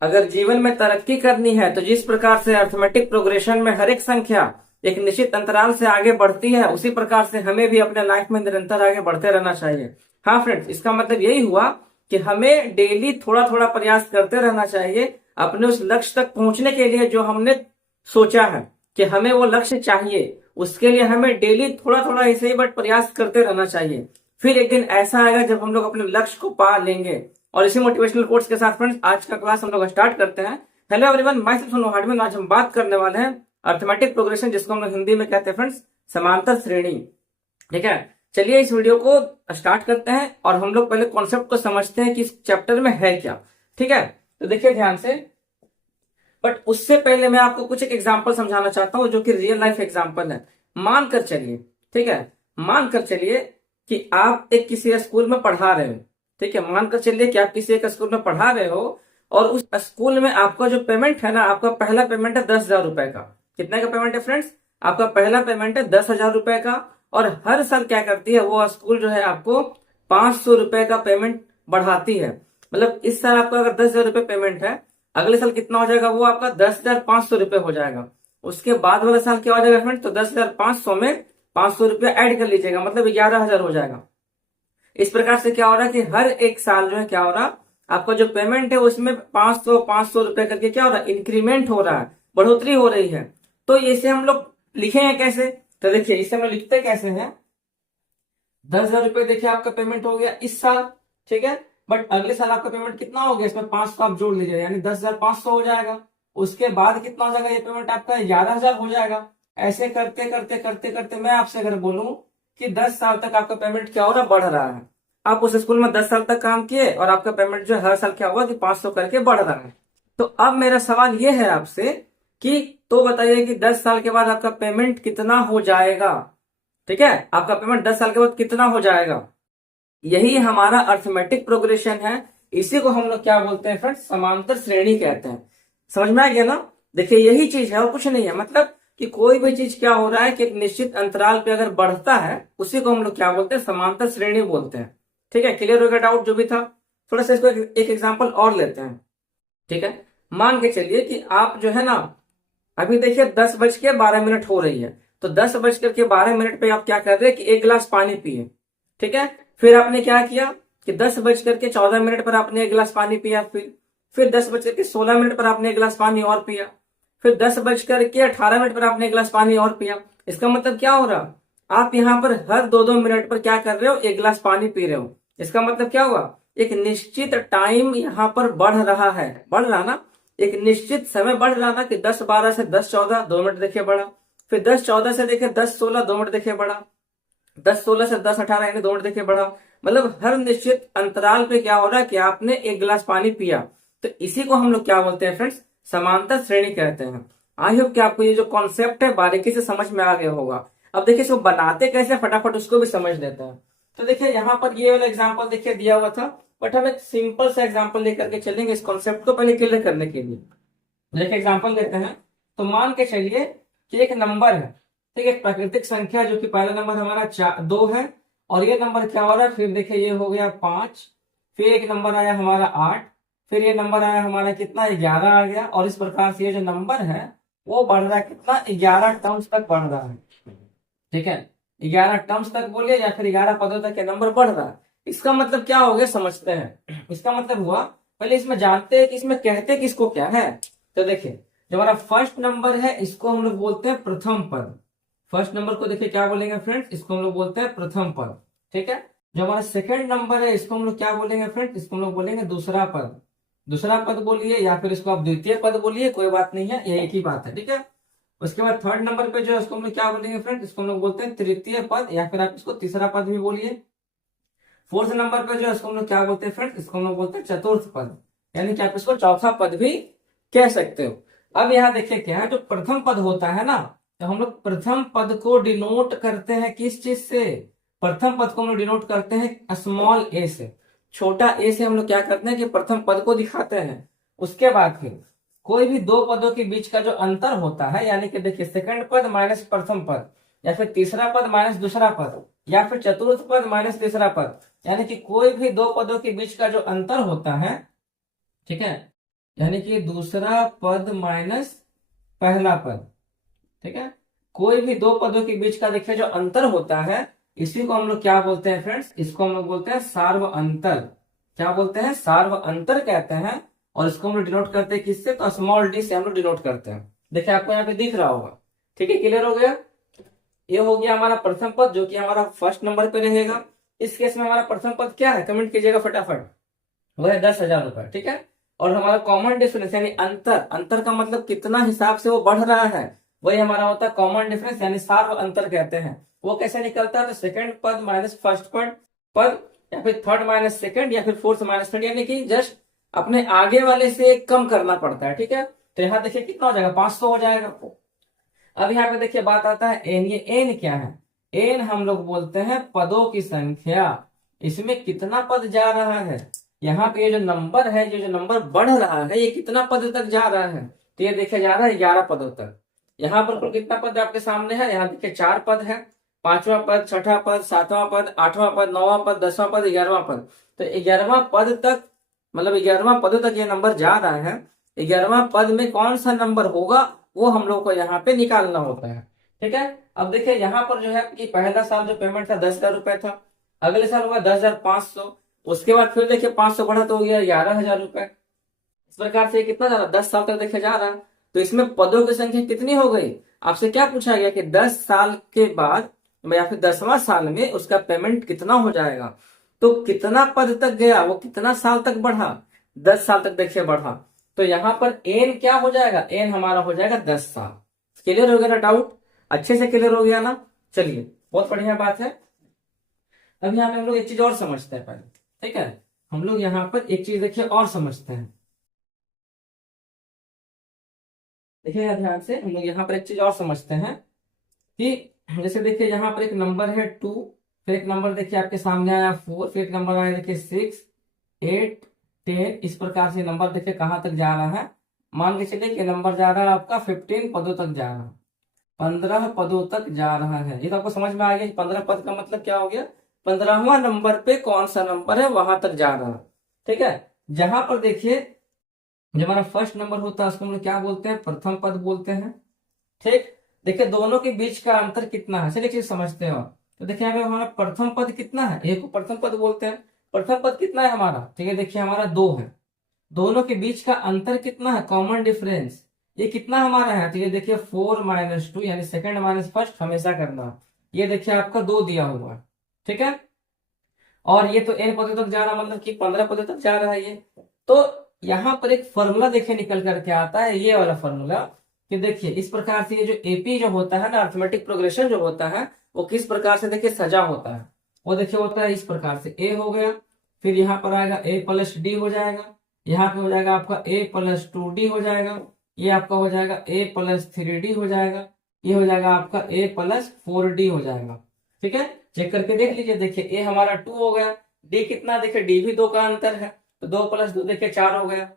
अगर जीवन में तरक्की करनी है तो जिस प्रकार से अर्थमेटिक प्रोग्रेशन में हर एक संख्या एक निश्चित अंतराल से आगे बढ़ती है, उसी प्रकार से हमें भी अपने लाइफ में निरंतर आगे बढ़ते रहना चाहिए। हाँ फ्रेंड्स, इसका मतलब यही हुआ कि हमें डेली थोड़ा थोड़ा प्रयास करते रहना चाहिए अपने उस लक्ष्य तक पहुंचने के लिए जो हमने सोचा है कि हमें वो लक्ष्य चाहिए। उसके लिए हमें डेली थोड़ा थोड़ा ऐसे ही बट प्रयास करते रहना चाहिए। फिर एक दिन ऐसा आएगा जब हम लोग अपने लक्ष्य को पा लेंगे। और इसी मोटिवेशनल कोट्स के साथ फ्रेंड्स आज का क्लास हम लोग स्टार्ट करते हैं। हेलो एवरीवन, मैं सोनू हार्डमैन। आज हम बात करने वाले हैं अर्थमेटिक प्रोग्रेशन, जिसको हम लोग हिंदी में कहते हैं फ्रेंड्स समांतर श्रेणी। ठीक है, चलिए इस वीडियो को स्टार्ट करते हैं और हम लोग पहले कॉन्सेप्ट को समझते हैं कि इस चैप्टर में है क्या। ठीक है, तो देखिए ध्यान से। बट उससे पहले मैं आपको कुछ एक एग्जाम्पल समझाना चाहता हूं जो कि रियल लाइफ एग्जाम्पल है। मानकर चलिए, ठीक है, मानकर चलिए कि आप एक किसी स्कूल में पढ़ा रहे हो। ठीक है, मानकर चलिए कि आप किसी एक स्कूल में पढ़ा रहे हो और उस स्कूल में आपका जो पेमेंट है ना, आपका पहला पेमेंट है 10,000 रुपए का। कितने का पेमेंट है फ्रेंड्स? आपका पहला पेमेंट है 10,000 रुपए का। और हर साल क्या करती है वो स्कूल जो है आपको 500 रुपए का पेमेंट बढ़ाती है। मतलब इस साल आपका अगर 10,000 रुपए पेमेंट है, अगले साल कितना हो जाएगा? वो आपका 10,500 रुपए हो जाएगा। उसके बाद वाला साल क्या हो जाएगा फ्रेंड? तो 10,500 में 500 रुपया ऐड कर लीजिएगा, मतलब 11,000 हो जाएगा। इस प्रकार से क्या हो रहा है कि हर एक साल जो है क्या हो रहा, आपका जो पेमेंट है उसमें 500 रुपए करके क्या हो रहा है, इंक्रीमेंट हो रहा है, बढ़ोतरी हो रही है। तो इसे हम लोग लिखेंगे कैसे? तो देखिए इसे हम लिखते कैसे हैं। 10,000 रुपए देखिए आपका पेमेंट हो गया इस साल, ठीक है। बट अगले साल आपका पेमेंट कितना हो गया, इसमें 500 आप जोड़ लीजिए, यानी 10,500 हो जाएगा। उसके बाद कितना हो जाएगा ये पेमेंट आपका? 11,000 हो जाएगा। ऐसे करते करते करते करते मैं आपसे अगर बोलूं कि 10 साल तक आपका पेमेंट क्या हो रहा, बढ़ रहा है। आप उस स्कूल में 10 साल तक काम किए और आपका पेमेंट जो हर साल क्या हुआ कि 500 करके बढ़ रहा है। तो अब मेरा सवाल ये है आपसे कि तो बताइए कि 10 साल के बाद आपका पेमेंट कितना हो जाएगा? ठीक है, आपका पेमेंट 10 साल के बाद कितना हो जाएगा? यही हमारा अर्थमेटिक प्रोग्रेशन है। इसी को हम लोग क्या बोलते हैं फ्रेंड्स? समांतर श्रेणी कहते हैं। समझ में आ गया ना? देखिए यही चीज है और कुछ नहीं है। मतलब कि कोई भी चीज क्या हो रहा है कि एक निश्चित अंतराल पे अगर बढ़ता है उसी को हम लोग क्या बोलते हैं? समांतर श्रेणी बोलते हैं। ठीक है, क्लियर हो गया डाउट जो भी था? थोड़ा सा इसको एक एग्जाम्पल और लेते हैं। ठीक है, मान के चलिए कि आप जो है ना, अभी देखिए 10:12 हो रही है। तो 10:12 पे आप क्या कर रहे हैं कि एक गिलास पानी पिए। ठीक है, फिर आपने क्या किया कि 10:14 पर आपने एक गिलास पानी पिया। फिर 10:16 पर आपने एक गिलास पानी और पिया। फिर 10:18 पर आपने एक गिलास पानी और पिया। इसका मतलब क्या हो रहा, आप यहाँ पर हर 2-2 मिनट पर क्या कर रहे हो? एक गिलास पानी पी रहे हो। इसका मतलब क्या हुआ? एक निश्चित टाइम यहाँ पर बढ़ रहा है। बढ़ रहा ना, एक निश्चित समय बढ़ रहा था कि 10:12 से 10:14 2 मिनट देखिए बढ़ा। फिर 10:14 से देखिए 10:16 2 मिनट देखिए बढ़ा। 10:16 से 10:18 यानी 2 मिनट देखिए बढ़ा। मतलब हर निश्चित अंतराल पे क्या हो रहा है कि आपने एक गिलास पानी पिया। तो इसी को हम लोग क्या बोलते हैं फ्रेंड्स? समांतर श्रेणी कहते हैं। आई होप कि आपको ये जो कॉन्सेप्ट है बारीकी से समझ में आ गया होगा। अब देखिए इसको बनाते कैसे, फटाफट उसको भी समझ लेते हैं। तो देखिए यहाँ पर ये वाला एग्जाम्पल देखिए दिया हुआ था, बट हम एक सिंपल सा एग्जाम्पल लेकर के चलेंगे इस कॉन्सेप्ट को पहले क्लियर करने के लिए। देखिए एग्जाम्पल लेते हैं। तो मान के चलिए कि एक नंबर है, ठीक है, प्राकृतिक संख्या, जो कि पहला नंबर हमारा 2 है। और ये नंबर क्या हो रहा है? फिर देखिए ये हो गया 5। फिर एक नंबर आया हमारा 8। फिर ये नंबर आया हमारा कितना? 11 आ गया। और इस प्रकार से ये जो नंबर है वो बढ़ रहा है कितना? 11 टर्म्स तक बढ़ रहा है। ठीक है, 11 टर्म्स तक बोलिए या फिर 11 पदों तक ये नंबर बढ़ रहा है। इसका मतलब क्या हो गया समझते हैं। इसका मतलब हुआ, पहले इसमें जानते हैं कि इसमें कहते किसको क्या है। तो देखिए जो हमारा फर्स्ट नंबर है इसको हम लोग बोलते हैं प्रथम पद। फर्स्ट नंबर को देखिए क्या बोलेंगे फ्रेंड्स? इसको हम लोग बोलते हैं प्रथम पद। ठीक है, जो हमारा सेकंड नंबर है इसको हम लोग क्या बोलेंगे फ्रेंड्स? इसको हम लोग बोलेंगे दूसरा पद। दूसरा पद बोलिए या फिर इसको आप द्वितीय पद बोलिए, कोई बात नहीं है, ये एक ही बात है। ठीक है, उसके बाद थर्ड नंबर पे जो है उसको हम लोग क्या बोलेंगे फ्रेंड्स? इसको हम लोग बोलते हैं तृतीय पद या फिर आप इसको तीसरा पद भी बोलिए। फोर्थ नंबर पे जो है उसको हम लोग क्या बोलते हैं फ्रेंड्स? इसको हम लोग बोलते हैं चतुर्थ पद, यानी कि आप इसको चौथा पद भी कह सकते हो। अब यहाँ देखिए क्या है, जो प्रथम पद होता है ना, तो हम लोग प्रथम पद को डिनोट करते हैं किस चीज से? प्रथम पद को हम लोग डिनोट करते हैं स्मॉल ए से। छोटा ए से हम लोग क्या करते हैं कि प्रथम पद को दिखाते हैं। उसके बाद फिर कोई भी दो पदों के बीच का जो अंतर होता है, यानी कि देखिए सेकंड पद माइनस प्रथम पद, या फिर तीसरा पद माइनस दूसरा पद, या फिर चतुर्थ पद माइनस तीसरा पद, यानी कि कोई भी दो पदों के बीच का जो अंतर होता है, ठीक है, यानी कि दूसरा पद माइनस पहला पद। ठीक है, कोई भी दो पदों के बीच का देखिए जो अंतर होता है, इसी को हम लोग क्या बोलते हैं फ्रेंड्स, इसको हम लोग बोलते हैं सार्व अंतर। क्या बोलते हैं, सार्व अंतर कहते हैं। और इसको हम लोग डिनोट करते हैं किससे, तो स्मॉल डी से हम लोग डिनोट करते हैं। देखिए आपको यहाँ पे दिख रहा होगा। ठीक है, क्लियर हो गया। ये हो गया हमारा प्रथम पद जो कि हमारा फर्स्ट नंबर पे रहेगा। इस केस में हमारा प्रथम पद क्या है, कमेंट कीजिएगा फटाफट। वो है 10,000 रुपए। ठीक है, और हमारा कॉमन डिफरेंस यानी अंतर, अंतर का मतलब कितना हिसाब से वो बढ़ रहा है, वही हमारा होता है कॉमन डिफरेंस यानी सार्व अंतर कहते हैं। वो कैसे निकलता है, तो सेकंड पद माइनस फर्स्ट पद या फिर थर्ड माइनस सेकंड या फिर फोर्थ माइनस थर्ड, यानी कि जस्ट अपने आगे वाले से कम करना पड़ता है। ठीक है, तो यहाँ देखिए कितना हो जाएगा, 500 हो जाएगा। अब यहाँ पे देखिए बात आता है एन। ये एन क्या है, एन हम लोग बोलते हैं पदों की संख्या। इसमें कितना पद जा रहा है, यहाँ पे ये जो नंबर है, ये जो नंबर बढ़ रहा है, ये कितना पद तक जा रहा है, तो ये देखा जा रहा है 11 पदों तक। यहाँ पर कुल कितना पद आपके सामने है, यहाँ देखिए 4 पद है, 5वां पद, 6ठा पद, 7वां पद, 8वां पद, 9वां पद, 10वां पद, 11वां पद। तो 11वां पद तक, मतलब 11वां पद तक ये नंबर जा रहा है। 11वां पद में कौन सा नंबर होगा वो हम लोग को यहाँ पे निकालना होता है। ठीक है, अब देखिए यहाँ पर जो है कि पहला साल जो पेमेंट था 10,000 रुपए था, अगले साल हुआ 10,500, उसके बाद फिर देखिए 500 बढ़ा तो हो गया 11,000 रुपए। इस प्रकार से ये कितना जा रहा है, 10 साल तक देखा जा रहा है। तो इसमें पदों की संख्या कितनी हो गई, आपसे क्या पूछा गया कि 10 साल के बाद या फिर 10वां साल में उसका पेमेंट कितना हो जाएगा। तो कितना पद तक गया, वो कितना साल तक बढ़ा, 10 साल तक देखिए बढ़ा। तो यहाँ पर एन क्या हो जाएगा, एन हमारा हो जाएगा 10 साल। क्लियर हो गया ना, डाउट अच्छे से क्लियर हो गया ना। चलिए बहुत बढ़िया बात है। अब यहाँ पे हम लोग एक चीज और समझते हैं पहले। ठीक है, हम लोग यहाँ पर एक चीज देखिए और समझते हैं। देखिए ध्यान से, हम लोग यहाँ पर एक चीज और समझते हैं कि जैसे देखिए यहाँ पर एक नंबर है 2, फिर एक नंबर देखिए आपके सामने आया 4, फिर एक नंबर आया देखिए 6, 8, 10। इस प्रकार से नंबर देखिए कहाँ तक जा रहा है, मान के चलिए कि नंबर जा रहा है आपका 15 पदों तक जा रहा है, 15 पदों तक जा रहा है। ये तो आपको समझ में आ गया कि 15 पद का मतलब क्या हो गया, 15वां नंबर पे कौन सा नंबर है वहां तक जा रहा है। ठीक है, जहां पर देखिए जो हमारा फर्स्ट नंबर होता है उसको हम लोग क्या बोलते हैं, प्रथम पद बोलते हैं। ठीक, देखिए दोनों के बीच का अंतर कितना है, चलिए चीज समझते हैं। तो देखिए यहाँ पे हमारा प्रथम पद कितना है, एक को प्रथम पद बोलते हैं। प्रथम पद कितना है हमारा, ठीक है देखिए हमारा 2 है। दोनों के बीच का अंतर कितना है, कॉमन डिफरेंस, ये कितना हमारा है, तो ये देखिए 4 - 2 यानी सेकंड माइनस फर्स्ट हमेशा करना। ये देखिए आपका 2 दिया हुआ है। ठीक है, और ये तो n पदों तक जा रहा मतलब कि 15 पदों तक जा रहा है ये। तो यहाँ पर एक फॉर्मूला देखिए निकल करके आता है, ये वाला फॉर्मूला, कि देखिए इस प्रकार से ये जो एपी जो होता है ना, अर्थमेटिक प्रोग्रेशन जो होता है, वो किस प्रकार से देखिए सजा होता है। वो देखिए होता है इस प्रकार से, ए हो गया, फिर यहाँ पर आएगा a+d हो जाएगा, यहाँ पे हो जाएगा आपका a+2d हो जाएगा, ये आपका हो जाएगा a+3d हो जाएगा, ये हो जाएगा आपका a+4d हो जाएगा। ठीक है, चेक करके देख लीजिए, देखिए ए हमारा 2 हो गया, डी कितना, देखिए डी भी 2 का अंतर है, तो 2+2 देखिए 4 हो गया।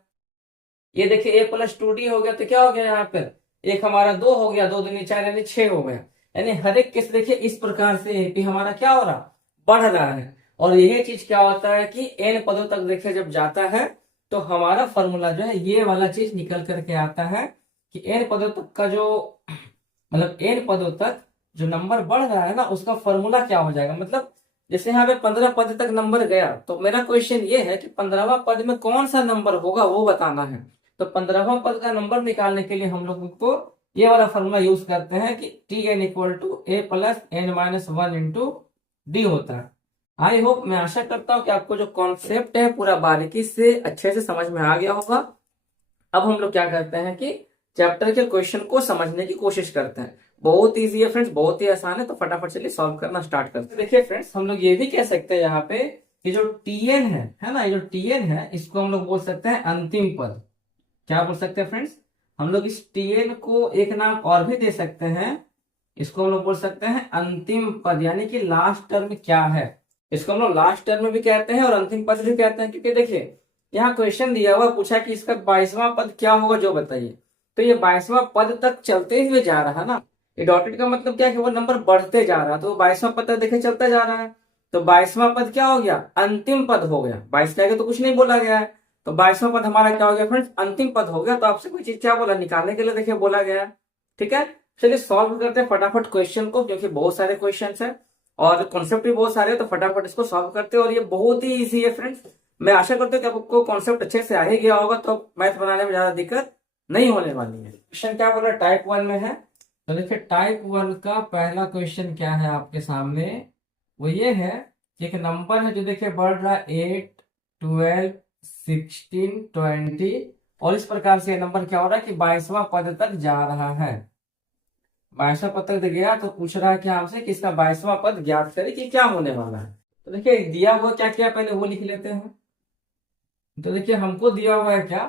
ये देखिए a+2d हो गया, तो क्या हो गया यहाँ पर, एक हमारा 2 हो गया, 2 दूनी 4 यानी 6 हो गया। यानी हर एक केस देखिए इस प्रकार से एपी हमारा क्या हो रहा, बढ़ रहा है। और यही चीज क्या होता है कि एन पदों तक देखिए जब जाता है तो हमारा फॉर्मूला जो है ये वाला चीज निकल करके आता है कि एन पदों तक का जो, मतलब एन पदों तक जो नंबर बढ़ रहा है ना उसका फॉर्मूला क्या हो जाएगा। मतलब जैसे यहाँ पे 15 पद तक नंबर गया, तो मेरा क्वेश्चन ये है कि 15वां पद में कौन सा नंबर होगा वो बताना है। तो 15वां पद का नंबर निकालने के लिए हम लोग को ये वाला फॉर्मूला यूज करते हैं कि Tn=a+n-1 × d होता है। आई होप, मैं आशा करता हूँ कि आपको जो कॉन्सेप्ट है पूरा बारीकी से अच्छे से समझ में आ गया होगा। अब हम लोग क्या करते हैं कि चैप्टर के क्वेश्चन को समझने की कोशिश करते हैं। बहुत इजी है फ्रेंड्स, बहुत ही आसान है, तो फटाफट चलिए सॉल्व करना स्टार्ट करते हैं। देखिए फ्रेंड्स, हम लोग ये भी कह सकते हैं यहाँ पे कि जो टीएन है ना, ये जो टीएन है इसको हम लोग बोल सकते हैं अंतिम पद। क्या बोल सकते हैं फ्रेंड्स, हम लोग इस टीएन को एक नाम और भी दे सकते हैं, इसको हम लोग बोल सकते हैं अंतिम पद, यानी कि लास्ट टर्म क्या है। इसको हम लोग लास्ट टर्म भी कहते हैं और अंतिम पद भी कहते हैं, क्योंकि देखिए यहाँ क्वेश्चन दिया हुआ, पूछा कि इसका 22वां पद क्या होगा जो बताइए। तो ये 22वां पद तक चलते हुए जा रहा है ना, ये डॉटेड का मतलब क्या है कि वो नंबर बढ़ते जा रहा है, तो वो 22वां पद तक देखे चलता जा रहा है। तो 22वां पद क्या हो गया, अंतिम पद हो गया। 22 के आगे तो कुछ नहीं बोला गया है, तो 22वां पद हमारा क्या हो गया फ्रेंड्स, अंतिम पद हो गया। तो आपसे कोई चीज क्या बोला, निकालने के लिए देखिए बोला गया है। ठीक है, चलिए सॉल्व करते हैं फटाफट क्वेश्चन को, क्योंकि बहुत सारे क्वेश्चन है और कॉन्सेप्ट भी बहुत सारे हैं, तो फटाफट इसको सॉल्व करते हैं। और ये बहुत ही ईजी है फ्रेंड्स, मैं आशा करता हूँ कि आपको कॉन्सेप्ट अच्छे से आ ही गया होगा, तो मैथ बनाने में ज्यादा दिक्कत नहीं होने वाली है। क्वेश्चन क्या बोला, टाइप 1 में है। तो देखिए टाइप 1 का पहला क्वेश्चन क्या है आपके सामने, वो ये है कि एक नंबर है जो देखिए बढ़ रहा है 8, 12, 16, 20 और इस प्रकार से नंबर क्या हो रहा है कि 22वां पद तक जा रहा है। 22वां पद तक गया तो पूछ रहा है कि हमसे कि इसका 22वां पद ज्ञात करें कि क्या होने वाला है। तो देखिए दिया हुआ क्या क्या पहले वो लिख लेते हैं। तो देखिए हमको दिया हुआ है क्या,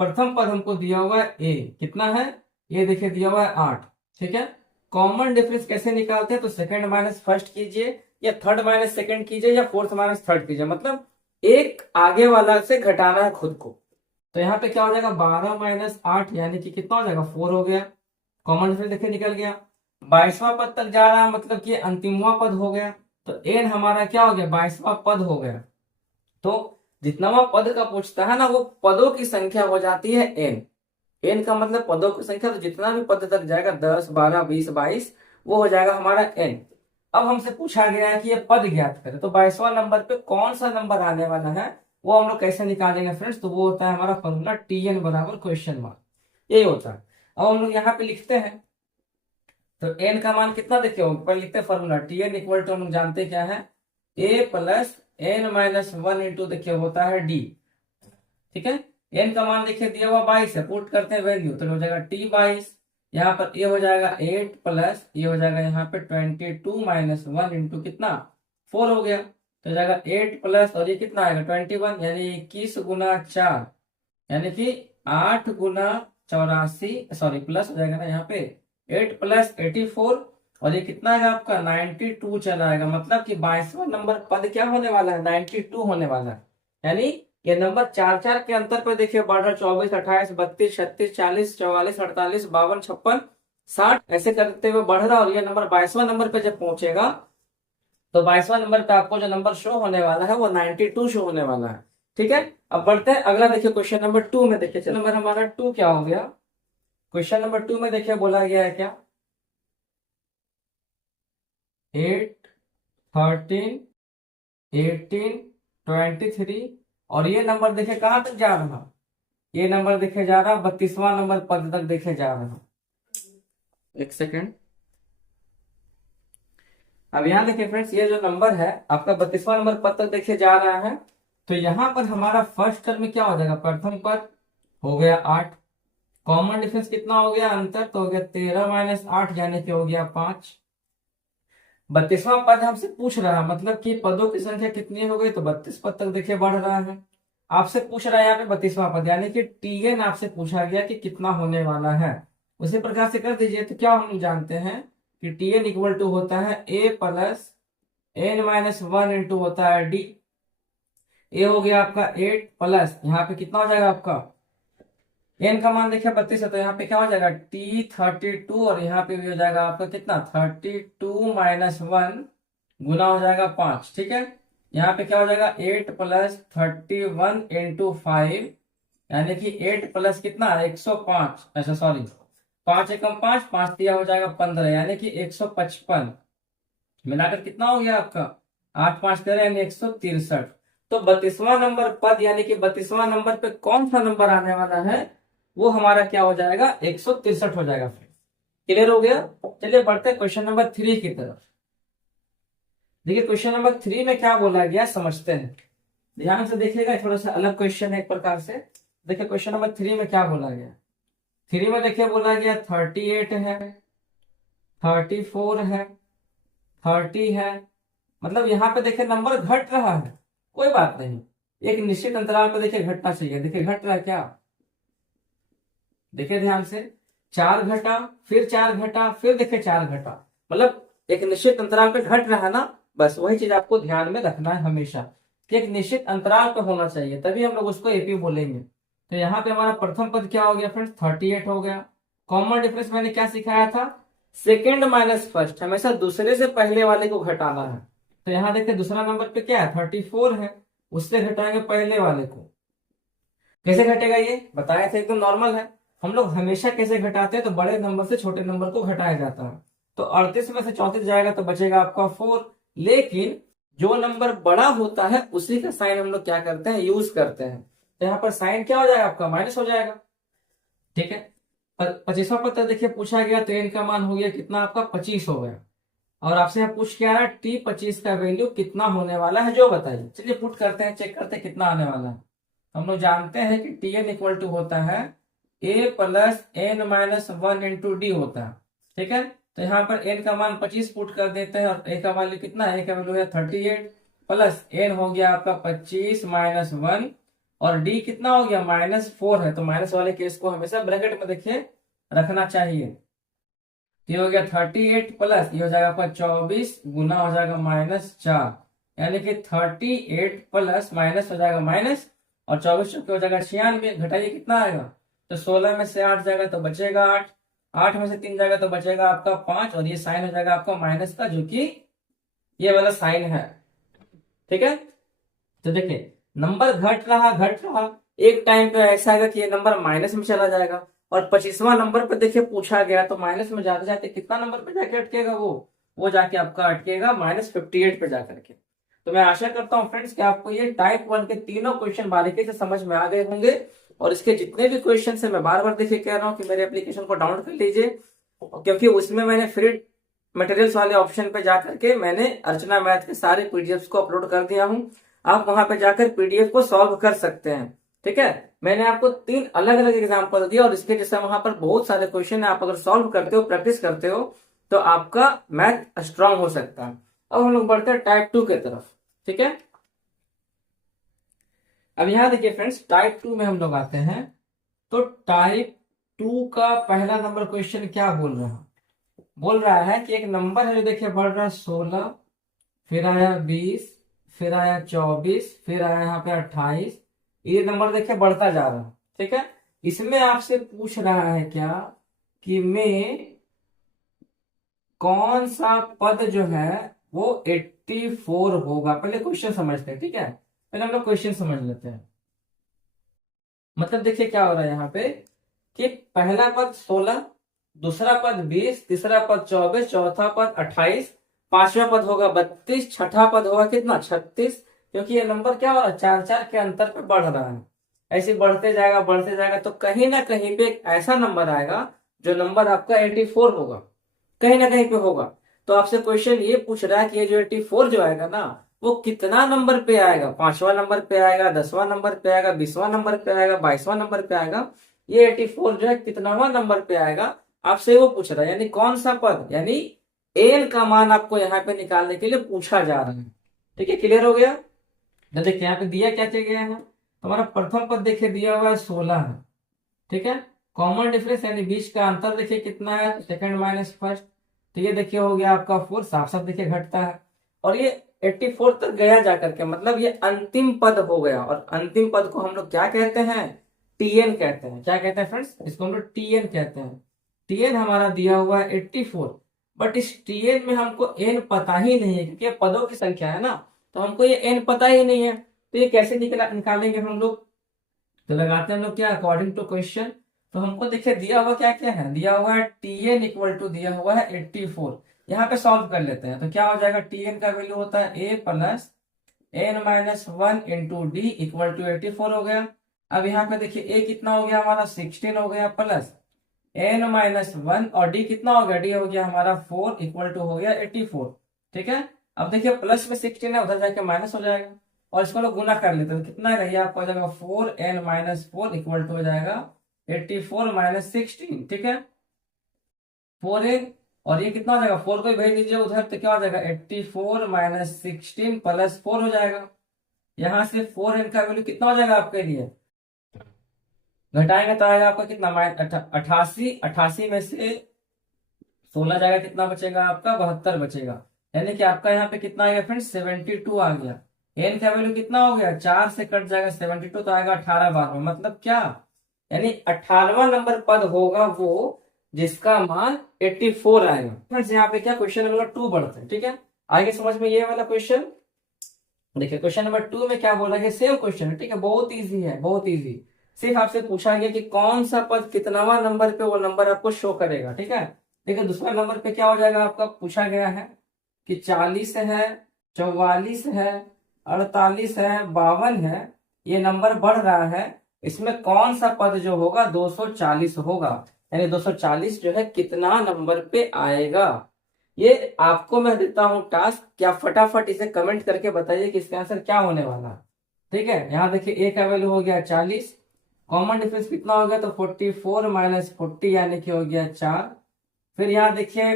प्रथम पद हमको दिया हुआ है ए, कितना है, ये देखिए दिया हुआ है 8। ठीक है, कॉमन डिफरेंस कैसे निकालते हैं, तो सेकंड माइनस फर्स्ट कीजिए या थर्ड माइनस सेकंड कीजिए या फोर्थ माइनस थर्ड कीजिए, मतलब एक आगे वाला से घटाना है खुद को। तो यहाँ पे क्या हो जाएगा, 12 माइनस 8 यानी कि कितना हो जाएगा, 4 हो गया। कॉमन डिफरेंस देखिए निकल गया। 22वां पद तक जा रहा है मतलब कि अंतिमवां पद हो गया, तो एन हमारा क्या हो गया, 22वां पद हो गया। तो जितनावा पद का पूछता है ना, वो पदों की संख्या हो जाती है एन। एन का मतलब पदों की संख्या, तो जितना भी पद तक जाएगा 10, 12, 20, 22 वो हो जाएगा हमारा एन। अब हमसे पूछा गया है कि ये पद ज्ञात करें, तो 22वां नंबर पे कौन सा नंबर आने वाला है वो हम लोग कैसे निकालेंगे फ्रेंड्स, तो वो होता है हमारा फॉर्मूला टी एन बराबर क्वेश्चन मार्क, यही होता है। अब हम लोग यहाँ पे लिखते हैं, तो एन का मान कितना देखिए ऊपर लिखते हैं formula T N equal to हम लोग जानते क्या है, ए प्लस एन माइनस 1 इंटू देखिए होता है डी। ठीक है, एन का मान देखिए दिया हुआ 22 है, पुट करते हैं वैल्यू तो हो जाएगा टी 22, यहाँ पर ए हो जाएगा 8 प्लस ये हो जाएगा यहाँ पे 22 माइनस 1 इंटू कितना 4 हो गया, तो हो जाएगा 8 प्लस और ये कितना आएगा 21 यानी 21 गुना 4 यानी कि 8 गुना 84 सॉरी प्लस हो जाएगा ना यहाँ पे 8 प्लस 84 और ये कितना आएगा आपका 92 चला आएगा, मतलब कि 22वां नंबर पद क्या होने वाला है 92 होने वाला है। यानी ये नंबर 4 के अंतर पर देखिए बढ़ रहा 24, 28, 32, 36, 40, 44, 48, 52, 56, 60 ऐसे करते हुए बढ़ रहा, और ये नंबर 22वां नंबर पे जब पहुंचेगा तो 22वां नंबर पे आपको जो नंबर शो होने वाला है वो 92 शो होने वाला है। ठीक है, अब बढ़ते हैं अगला देखिए क्वेश्चन नंबर 2 में। देखिए नंबर हमारा 2 क्या हो गया, क्वेश्चन नंबर 2 में देखिए बोला गया है क्या 8, 13, 18, 23 और ये नंबर देखे कहां तक जा रहा, ये नंबर देखे जा रहा 32वां नंबर पद तक देखे जा रहा। एक सेकेंड, अब यहाँ देखिए फ्रेंड्स ये जो नंबर है आपका 32वां नंबर पद तक देखे जा रहा है, तो यहाँ पर हमारा फर्स्ट टर्म में क्या हो जाएगा, प्रथम पद हो गया 8, कॉमन डिफरेंस कितना हो गया अंतर, तो हो गया 13 माइनस 8 यानी कि हो गया 5। 32वां पद हमसे पूछ रहा है मतलब कि पदों की संख्या कितनी हो गई, तो 32 पद तक देखिए बढ़ रहा है। आपसे पूछ रहा है यहाँ पे 32वां पद यानी कि टीएन आपसे पूछा गया कि कितना होने वाला है, उसी प्रकार से कर दीजिए। तो क्या हम जानते हैं कि टीएन इक्वल टू होता है ए प्लस एन माइनस 1 इंटू होता है डी। ए हो गया आपका 8 प्लस यहाँ पे कितना हो जाएगा आपका एन का मान देखिए 32 है, तो यहाँ पे क्या हो जाएगा टी 32 और यहाँ पे भी हो जाएगा आपका कितना 32 माइनस 1 गुना हो जाएगा 5। ठीक है, यहाँ पे क्या हो जाएगा 8 प्लस 31 इंटू 5 यानी कि 8 प्लस कितना 105, अच्छा सॉरी 5 एकम 5, 5 दिया हो जाएगा 15 यानी कि 155 मिलाकर कितना हो गया आपका 8 5 13 यानी 163। तो 32वां नंबर पद यानी कि 32वां नंबर पे कौन सा नंबर आने वाला है वो हमारा क्या हो जाएगा 163 हो जाएगा। क्लियर हो गया, चलिए बढ़ते हैं क्वेश्चन नंबर 3 की तरफ। देखिए क्वेश्चन नंबर 3 में क्या बोला गया समझते हैं, ध्यान से देखिएगा, थोड़ा सा अलग क्वेश्चन है एक प्रकार से। देखिए क्वेश्चन नंबर 3 में क्या बोला गया, 3 में देखिए बोला गया 38 है, 34 है, 30 है, मतलब यहाँ पे देखिए नंबर घट रहा है, कोई बात नहीं, एक निश्चित अंतराल पर देखिए घटना चाहिए। देखिए घट रहा है क्या, देखिए ध्यान से 4 घटा, फिर 4 घटा, फिर देखिए 4 घटा, मतलब एक निश्चित अंतराल पे घट रहा है ना, बस वही चीज आपको ध्यान में रखना है हमेशा कि एक निश्चित अंतराल पे होना चाहिए, तभी हम लोग उसको एपी बोलेंगे। तो यहाँ पे हमारा प्रथम पद क्या हो गया फ्रेंड्स 38 हो गया। कॉमन डिफरेंस मैंने क्या सिखाया था, सेकेंड माइनस फर्स्ट, हमेशा दूसरे से पहले वाले को घटाना है। तो यहाँ देखिए दूसरा नंबर पे क्या है 34 है, उससे घटाएंगे पहले वाले को, कैसे घटेगा ये बताया था, एकदम नॉर्मल है। हम लोग हमेशा कैसे घटाते हैं, तो बड़े नंबर से छोटे नंबर को घटाया जाता है। तो 38 में से 34 जाएगा तो बचेगा आपका 4। लेकिन जो नंबर बड़ा होता है उसी का साइन हम लोग क्या करते हैं, यूज करते हैं। तो यहाँ पर साइन क्या हो जाएगा आपका, माइनस हो जाएगा। ठीक है, 25वां पद देखिए पूछा गया, तो n का मान हो गया कितना आपका 25 हो गया। और आपसे यहाँ पूछ क्या रहा, T25 का वैल्यू कितना होने वाला है जो बताइए। चलिए पुट करते हैं, चेक करते हैं कितना आने वाला है। हम लोग जानते हैं कि Tn इक्वल टू होता है a plus n minus 1 into d होता है। ठीक है, तो यहाँ पर n का मान 25 पुट कर देते हैं, और a का वैल्यू कितना है, a का वैल्यू है 38 प्लस n हो गया आपका 25 माइनस 1, और d कितना हो गया -4 है। तो माइनस वाले केस को हमेशा ब्रैकेट में देखिए रखना चाहिए। ये हो गया 38 प्लस ये हो जाएगा आपका 24 गुना हो जाएगा -4, यानी कि 38 प्लस माइनस हो जाएगा माइनस, और 24 चौके हो जाएगा 96, घटाइए कितना आएगा, तो 16 में से 8 जाएगा तो बचेगा 8, 8 में से 3 जाएगा तो बचेगा आपका 5, और ये साइन हो जाएगा आपका माइनस का, जो कि ये वाला साइन है। ठीक है, तो देखिए नंबर घट रहा, एक टाइम पे ऐसा आएगा कि ये नंबर माइनस में चला जाएगा, और 25वां नंबर पे देखिए पूछा गया तो माइनस में जाते जाते कितना नंबर पे जाके अटकेगा, वो जाके आपका अटकेगा -58 पे जाकर के। तो मैं आशा करता हूँ फ्रेंड्स कि आपको ये टाइप 1 के तीनों क्वेश्चन बारीकी से समझ में आ गए होंगे। और इसके जितने भी क्वेश्चन है मैं बार बार देखिए कह रहा हूँ कि मेरे एप्लीकेशन को डाउनलोड कर लीजिए, क्योंकि उसमें मैंने फ्री मटेरियल्स वाले ऑप्शन पे जाकर के मैंने अर्चना मैथ के सारे पीडीएफ को अपलोड कर दिया हूँ। आप वहां पे जाकर पीडीएफ को सॉल्व कर सकते हैं। ठीक है, मैंने आपको 3 अलग अलग एग्जाम्पल दिया, और इसके जैसे वहां पर बहुत सारे क्वेश्चन है, आप अगर सॉल्व करते हो, प्रैक्टिस करते हो, तो आपका मैथ स्ट्रांग हो सकता है। अब हम लोग बढ़ते हैं टाइप 2 की तरफ। ठीक है, अब यहां देखिए फ्रेंड्स, टाइप 2 में हम लोग आते हैं। तो टाइप 2 का पहला नंबर क्वेश्चन क्या बोल रहा है कि एक नंबर है जो देखिए बढ़ रहा है 16, फिर आया 20, फिर आया 24, फिर आया यहाँ पे 28, ये नंबर देखिए बढ़ता जा रहा है। ठीक है, इसमें आपसे पूछ रहा है क्या कि मैं कौन सा पद जो है वो 84 होगा। पहले क्वेश्चन समझते हैं। ठीक है, पहले हम लोग क्वेश्चन समझ लेते हैं। मतलब देखिए क्या हो रहा है यहाँ पे कि पहला पद 16, दूसरा पद 20, तीसरा पद 24, चौथा पद 28, पांचवा पद होगा 32, छठा पद होगा कितना 36, क्योंकि ये नंबर क्या हो रहा है 4-4 के अंतर पे बढ़ रहा है। ऐसे बढ़ते जाएगा तो कहीं ना कहीं पे एक ऐसा नंबर आएगा जो नंबर आपका 84 होगा, कहीं ना कहीं पे होगा। तो आपसे क्वेश्चन ये पूछ रहा है कि ये जो 84 जो आएगा ना, वो कितना नंबर पे आएगा, 5वां नंबर पे आएगा, 10वां नंबर पे आएगा, 20वां नंबर पे आएगा, 22वां नंबर पे आएगा, ये 84 जो है कितनावां नंबर पे आएगा, आपसे वो पूछ रहा है। यानी कौन सा पद, यानी एन का मान आपको यहाँ पे निकालने के लिए पूछा जा रहा है। ठीक है, क्लियर हो गया। तो देखिए यहाँ पे दिया क्या गया है, हमारा प्रथम पद देखिए दिया हुआ है 16 है। ठीक है, कॉमन डिफरेंस यानी बीच का अंतर देखिए कितना है, सेकंड माइनस फर्स्ट। तो ये देखिए हो गया आपका 4, साफ साफ देखिए घटता है, और ये 84 तक गया जाकर के, मतलब ये अंतिम पद हो गया। और अंतिम पद को हम लोग क्या कहते हैं, टीएन कहते हैं। क्या कहते हैं फ्रेंड्स, इसको हम लोग टीएन कहते हैं। टीएन हमारा दिया हुआ है 84, बट इस टीएन में हमको एन पता ही नहीं है, क्योंकि ये पदों की संख्या है ना, तो हमको ये एन पता ही नहीं है। तो ये कैसे निकालेंगे हम लोग, तो लगाते हैं हम लोग क्या, अकॉर्डिंग टू क्वेश्चन। तो हमको देखिए दिया हुआ क्या क्या है, दिया हुआ है टीएन इक्वल टू दिया हुआ है 84। यहाँ पे सॉल्व कर लेते हैं, तो क्या हो जाएगा, टीएन का वैल्यू होता है ए plus N minus 1 into D equal to 84 हो गया। अब यहाँ पे देखिए ए कितना हो गया हमारा 16 हो गया, प्लस एन माइनस 1, और डी कितना हो गया, डी हो गया हमारा 4 इक्वल टू हो गया 84। ठीक है, अब देखिए प्लस में 16 है, उधर जाके माइनस हो जाएगा, और इसको लोग गुना कर लेते हैं, तो कितना है, आपको हो जाएगा 4n माइनस 4 इक्वल टू हो जाएगा 84 माइनस 16। ठीक है, 4n, और ये कितना हो जाएगा, 4 को भेज दीजिए उधर, तो क्या हो जाएगा 84 माइनस 16 प्लस 4 हो जाएगा। यहां से 4n का वैल्यू कितना हो जाएगा आपके लिए, घटाएंगे तो आएगा आपका कितना 88, 88 में से 16 जाएगा, कितना बचेगा आपका 72 बचेगा। यानी कि आपका यहाँ पे कितना आ गया फ्रेंड्स 72 आ गया। एन का वैल्यू कितना हो गया, 4 से कट जाएगा 72, तो आएगा 18 बार में, मतलब क्या, यानी 18वां नंबर पद होगा वो जिसका मान 84 आएगा। फ्रेंड्स यहाँ पे क्या क्वेश्चन नंबर 2 बढ़ते हैं। ठीक है, आगे समझ में ये वाला क्वेश्चन देखिए, क्वेश्चन नंबर 2 में क्या बोला गया, सेम क्वेश्चन है। ठीक है, बहुत ईजी है, बहुत ईजी। सिर्फ आपसे पूछा गया कि कौन सा पद कितनावा नंबर पे वो नंबर आपको शो करेगा, ठीक है। देखिए दूसरा नंबर पे क्या हो जाएगा, आपका पूछा गया है कि 40 है, 44 है, 48 है, 52 है, ये नंबर बढ़ रहा है, इसमें कौन सा पद जो होगा 240 होगा, यानी 240 जो है कितना नंबर पे आएगा। ये आपको मैं देता हूं टास्क, क्या फटाफट इसे कमेंट करके बताइए कि इसका आंसर क्या होने वाला है। ठीक है, यहाँ देखिए ए का वैल्यू हो गया 40, कॉमन डिफरेंस कितना हो गया, तो 44 माइनस 40 यानी कि हो गया 4। फिर यहाँ देखिए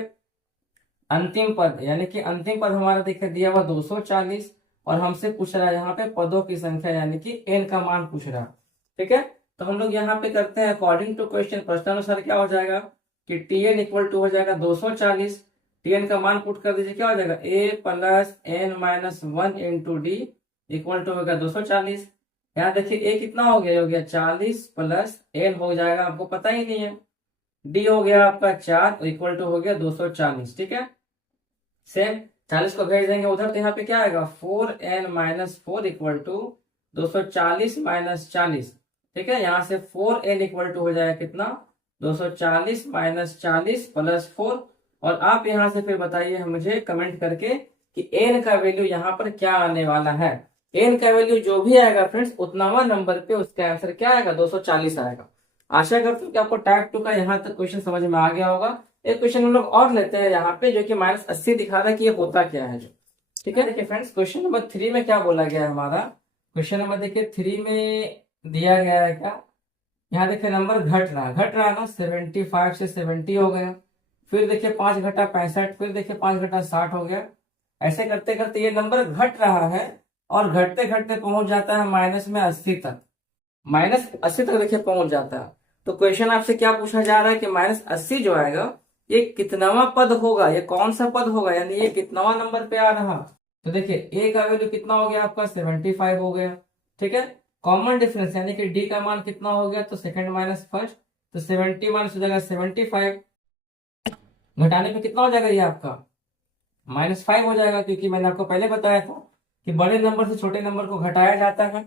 अंतिम पद, यानी कि अंतिम पद हमारा देखिए दिया हुआ 240, और हमसे पूछ रहा है यहाँ पे पदों की संख्या, यानी कि एन का मान पूछ रहा है। ठीक है, तो हम लोग यहाँ पे करते हैं अकॉर्डिंग टू क्वेश्चन, प्रश्नानुसार क्या हो जाएगा कि टी एन इक्वल टू हो जाएगा 240, टी एन का मान पुट कर दीजिए, क्या हो जाएगा a plus N minus 1 into D equal to होगा 240। यहाँ देखिए ए कितना हो गया 40 प्लस एन हो जाएगा, आपको पता ही नहीं है, डी हो गया आपका 4 इक्वल टू हो गया 240। ठीक है, सेम 40 को भेज देंगे उधर, तो यहाँ पे क्या आएगा 4n minus 4 equal to 240 minus 40। ठीक है, यहाँ से 4n इक्वल टू हो जाएगा कितना 240 माइनस 40 प्लस 4। और आप यहाँ से फिर बताइए मुझे कमेंट करके कि n का वैल्यू यहाँ पर क्या आने वाला है। n का वैल्यू जो भी आएगा फ्रेंड्स उतनावा नंबर पे उसका आंसर क्या आएगा 240 आएगा। आशा करता हूँ कि आपको टाइप 2 का यहाँ तक क्वेश्चन समझ में आ गया होगा। एक क्वेश्चन हम लोग और लेते हैं यहाँ पे, जो कि -80 दिखा रहा है कि ये होता क्या है जो। ठीक है, देखिए फ्रेंड्स क्वेश्चन नंबर 3 में क्या बोला गया है हमारा, क्वेश्चन नंबर देखिए 3 में दिया गया है क्या, यहाँ देखिए नंबर घट रहा है ना, 75 से 70 हो गया, फिर देखिए 5 घटा 65, फिर देखिए 5 घटा 60 हो गया। ऐसे करते करते ये नंबर घट रहा है और घटते घटते पहुंच जाता है माइनस में 80 तक, -80 तक देखिए पहुंच जाता है। तो क्वेश्चन आपसे क्या पूछा जा रहा है कि -80 जो आएगा ये कितनावा पद होगा, ये कौन सा पद होगा, यानी ये कितनावा नंबर पे आ रहा। तो देखिए ए का वैल्यू कितना हो गया आपका 75 हो गया। ठीक है, कॉमन डिफरेंस यानी कि डी का मान कितना हो गया, तो सेकंड माइनस फर्स्ट, तो 70 माइनस हो जाएगा 75, घटाने पे कितना हो जाएगा ये आपका -5 हो जाएगा, क्योंकि मैंने आपको पहले बताया था कि बड़े नंबर से छोटे नंबर को घटाया जाता है।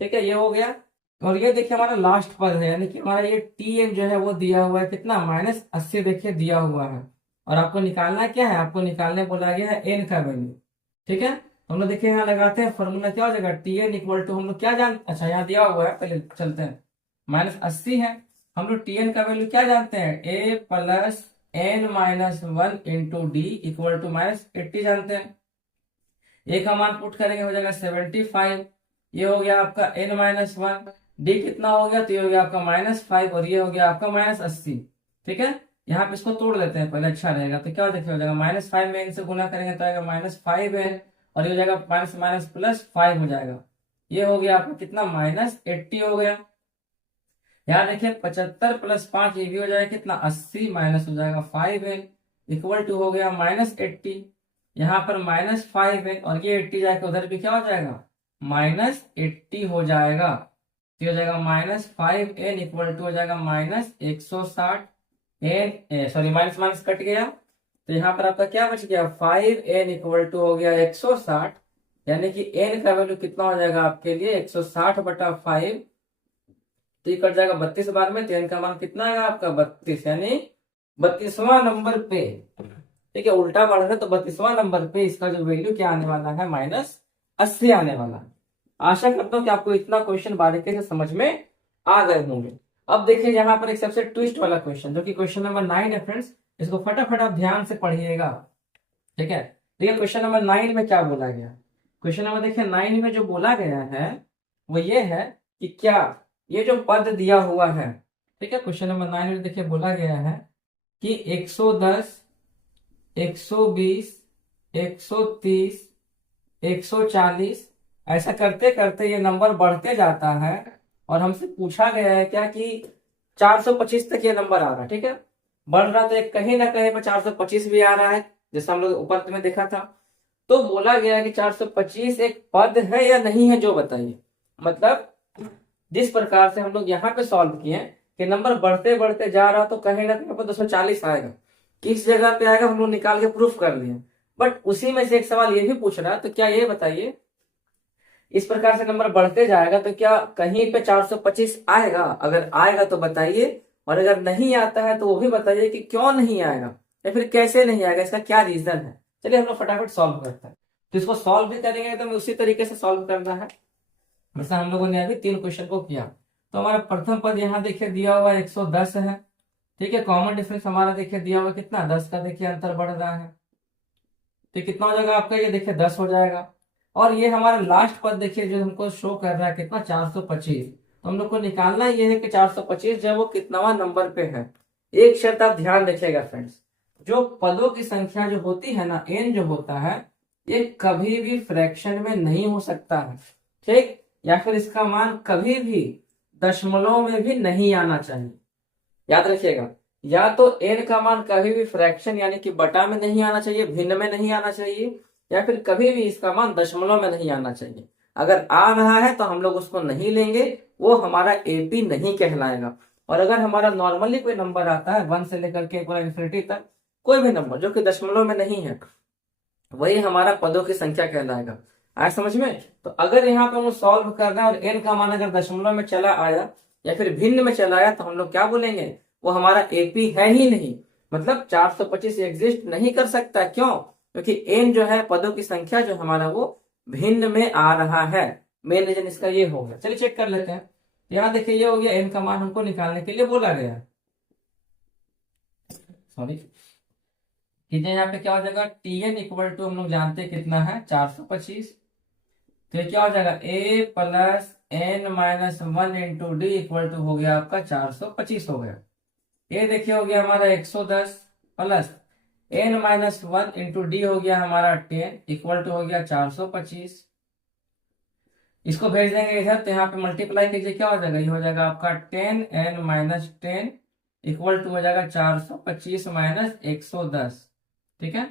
ठीक है, ये हो गया। और ये देखिए हमारा लास्ट पद है, यानी कि हमारा ये टी एन जो है वो दिया हुआ है कितना -80 देखिए दिया हुआ है, और आपको निकालना क्या है, आपको निकालने बोला गया है एन का वैल्यू। ठीक है, तो हम लोग देखिए यहाँ लगाते हैं फॉर्मूला, क्या हो जाएगा टी एन इक्वल टू, हम लोग क्या अच्छा यहाँ दिया हुआ है, पहले चलते हैं, -80 है, हम लोग टी एन का वैल्यू क्या जानते हैं a plus N minus 1 into D equal to -80 जानते हैं। ए का मान पुट करेंगे हो जाएगा 75, ये हो गया आपका n माइनस 1, डी कितना हो गया, तो ये हो गया आपका -5, और ये हो गया आपका -80। ठीक है, यहाँ पे इसको तोड़ लेते हैं पहले, अच्छा रहेगा। तो क्या देखिए हो जाएगा -5 में n से गुना करेंगे तो आएगा -5n, और ये हो जाएगा माइनस माइनस प्लस 5 हो जाएगा, ये हो गया आपका कितना -80 हो गया। यहाँ देखिए 75 प्लस 5 ये भी हो जाएगा कितना 80, माइनस हो जाएगा 5n इक्वल टू हो गया -80, यहाँ पर -5n, और ये 80 जाके उधर भी क्या हो जाएगा -80 हो जाएगा, तो हो जाएगा -5n इक्वल टू हो जाएगा -160 n, sorry minus minus cut गया, तो यहाँ पर आपका क्या बच गया 5n इक्वल टू हो गया 160, यानी कि n का वैल्यू कितना हो जाएगा आपके लिए 160 बटा 5, तो ये कट जाएगा 32 बार में, तो n का मान कितना आएगा आपका 32, यानी 32वां नंबर पे। ठीक है, उल्टा बढ़ रहा है तो 32वां नंबर पे इसका जो वैल्यू क्या आने वाला है -80 आने वाला है। आशा करता हूं कि आपको इतना क्वेश्चन बारीकी से समझ में आ गए होंगे। अब देखिए यहाँ पर एक सबसे ट्विस्ट वाला क्वेश्चन, जो कि क्वेश्चन नंबर 9 है फ्रेंड्स, इसको फटाफट आप ध्यान से पढ़िएगा। ठीक है, देखिए क्वेश्चन नंबर 9 में क्या बोला गया, क्वेश्चन नंबर देखिए 9 में जो बोला गया है वो ये है कि क्या ये जो पद दिया हुआ है, ठीक है, क्वेश्चन नंबर 9 में देखिए बोला गया है कि 110, 120, 130, 140, ऐसा करते करते ये नंबर बढ़ते जाता है, और हमसे पूछा गया है क्या कि 425 तक ये नंबर आ रहा है। ठीक है, बढ़ रहा तो कहीं ना कहीं पर 425 भी आ रहा है, जैसा हम लोग ऊपर में देखा था। तो बोला गया कि 425 एक पद है या नहीं है, जो बताइए। मतलब जिस प्रकार से हम लोग यहाँ पे सॉल्व किए कि नंबर बढ़ते बढ़ते जा रहा, तो कहीं ना कहीं पर 240 आएगा, किस जगह पे आएगा हम लोग निकाल के प्रूफ कर लिए। बट उसी में से एक सवाल ये भी पूछ रहा है, तो क्या ये बताइए इस प्रकार से नंबर बढ़ते जाएगा तो क्या कहीं पे 425 आएगा? अगर आएगा तो बताइए, और अगर नहीं आता है तो वो भी बताइए कि क्यों नहीं आएगा या फिर कैसे नहीं आएगा, इसका क्या रीजन है। चलिए हम लोग फटाफट सॉल्व करते हैं। तो इसको सॉल्व भी करेंगे तो उसी तरीके से सॉल्व करना है जैसे हम लोगों ने अभी 3 क्वेश्चन को किया। तो हमारा प्रथम पद यहाँ देखिए दिया हुआ 110 है, ठीक है। कॉमन डिफरेंस हमारा देखिए दिया हुआ कितना 10 का, देखिए अंतर बढ़ रहा है, तो कितना हो जाएगा आपका, ये देखिए 10 हो जाएगा। और ये हमारा लास्ट पद देखिए जो हमको शो कर रहा है कितना 425, तो हम लोग को निकालना ये है कि 425 जो है वो कितनावा नंबर पे है। एक शर्त आप ध्यान रखिएगा फ्रेंड्स, जो पदों की संख्या जो होती है ना, एन जो होता है, ये कभी भी फ्रैक्शन में नहीं हो सकता है, ठीक। या फिर इसका मान कभी भी दशमलव में भी नहीं आना चाहिए, याद रखिएगा। या तो एन का मान कभी भी फ्रैक्शन यानी कि बटा में नहीं आना चाहिए, भिन्न में नहीं आना चाहिए, या फिर कभी भी इसका मान दशमलव में नहीं आना चाहिए। अगर आ रहा है तो हम लोग उसको नहीं लेंगे, वो हमारा एपी नहीं कहलाएगा। और अगर हमारा नॉर्मली कोई नंबर आता है 1 से लेकर के पूरा इन्फिनिटी तक, कोई भी नंबर जो कि दशमलव में नहीं है, वही हमारा पदों की संख्या कहलाएगा। आया समझ में? तो अगर यहाँ पे हम सॉल्व कर रहे हैं और एन का मान अगर दशमलव में चला आया या फिर भिन्न में चला आया, तो हम लोग क्या बोलेंगे, वो हमारा एपी है ही नहीं, मतलब 425 एग्जिस्ट नहीं कर सकता। क्यों? क्योंकि एन जो है पदों की संख्या जो हमारा वो भिन्न में आ रहा है। मेन रीजन इसका ये हो गया। चलिए चेक कर लेते हैं। यहाँ देखिए ये हो गया, एन का मान हमको निकालने के लिए बोला गया, सॉरी कीजिए। यहाँ पे क्या हो जाएगा, टी एन इक्वल टू हम लोग जानते हैं कितना है 425, तो ये क्या हो जाएगा a plus N minus 1 into D equal to हो गया आपका 425 हो गया। ये देखिए हो गया हमारा 110 plus N minus 1 into D हो गया हमारा 10 इक्वल टू हो गया 425। इसको भेज देंगे इधर, तो यहाँ पे मल्टीप्लाई कीजिए, क्या हो जाएगा, ये हो जाएगा आपका 10 n माइनस 10 इक्वल टू हो जाएगा 425 माइनस 110, ठीक है।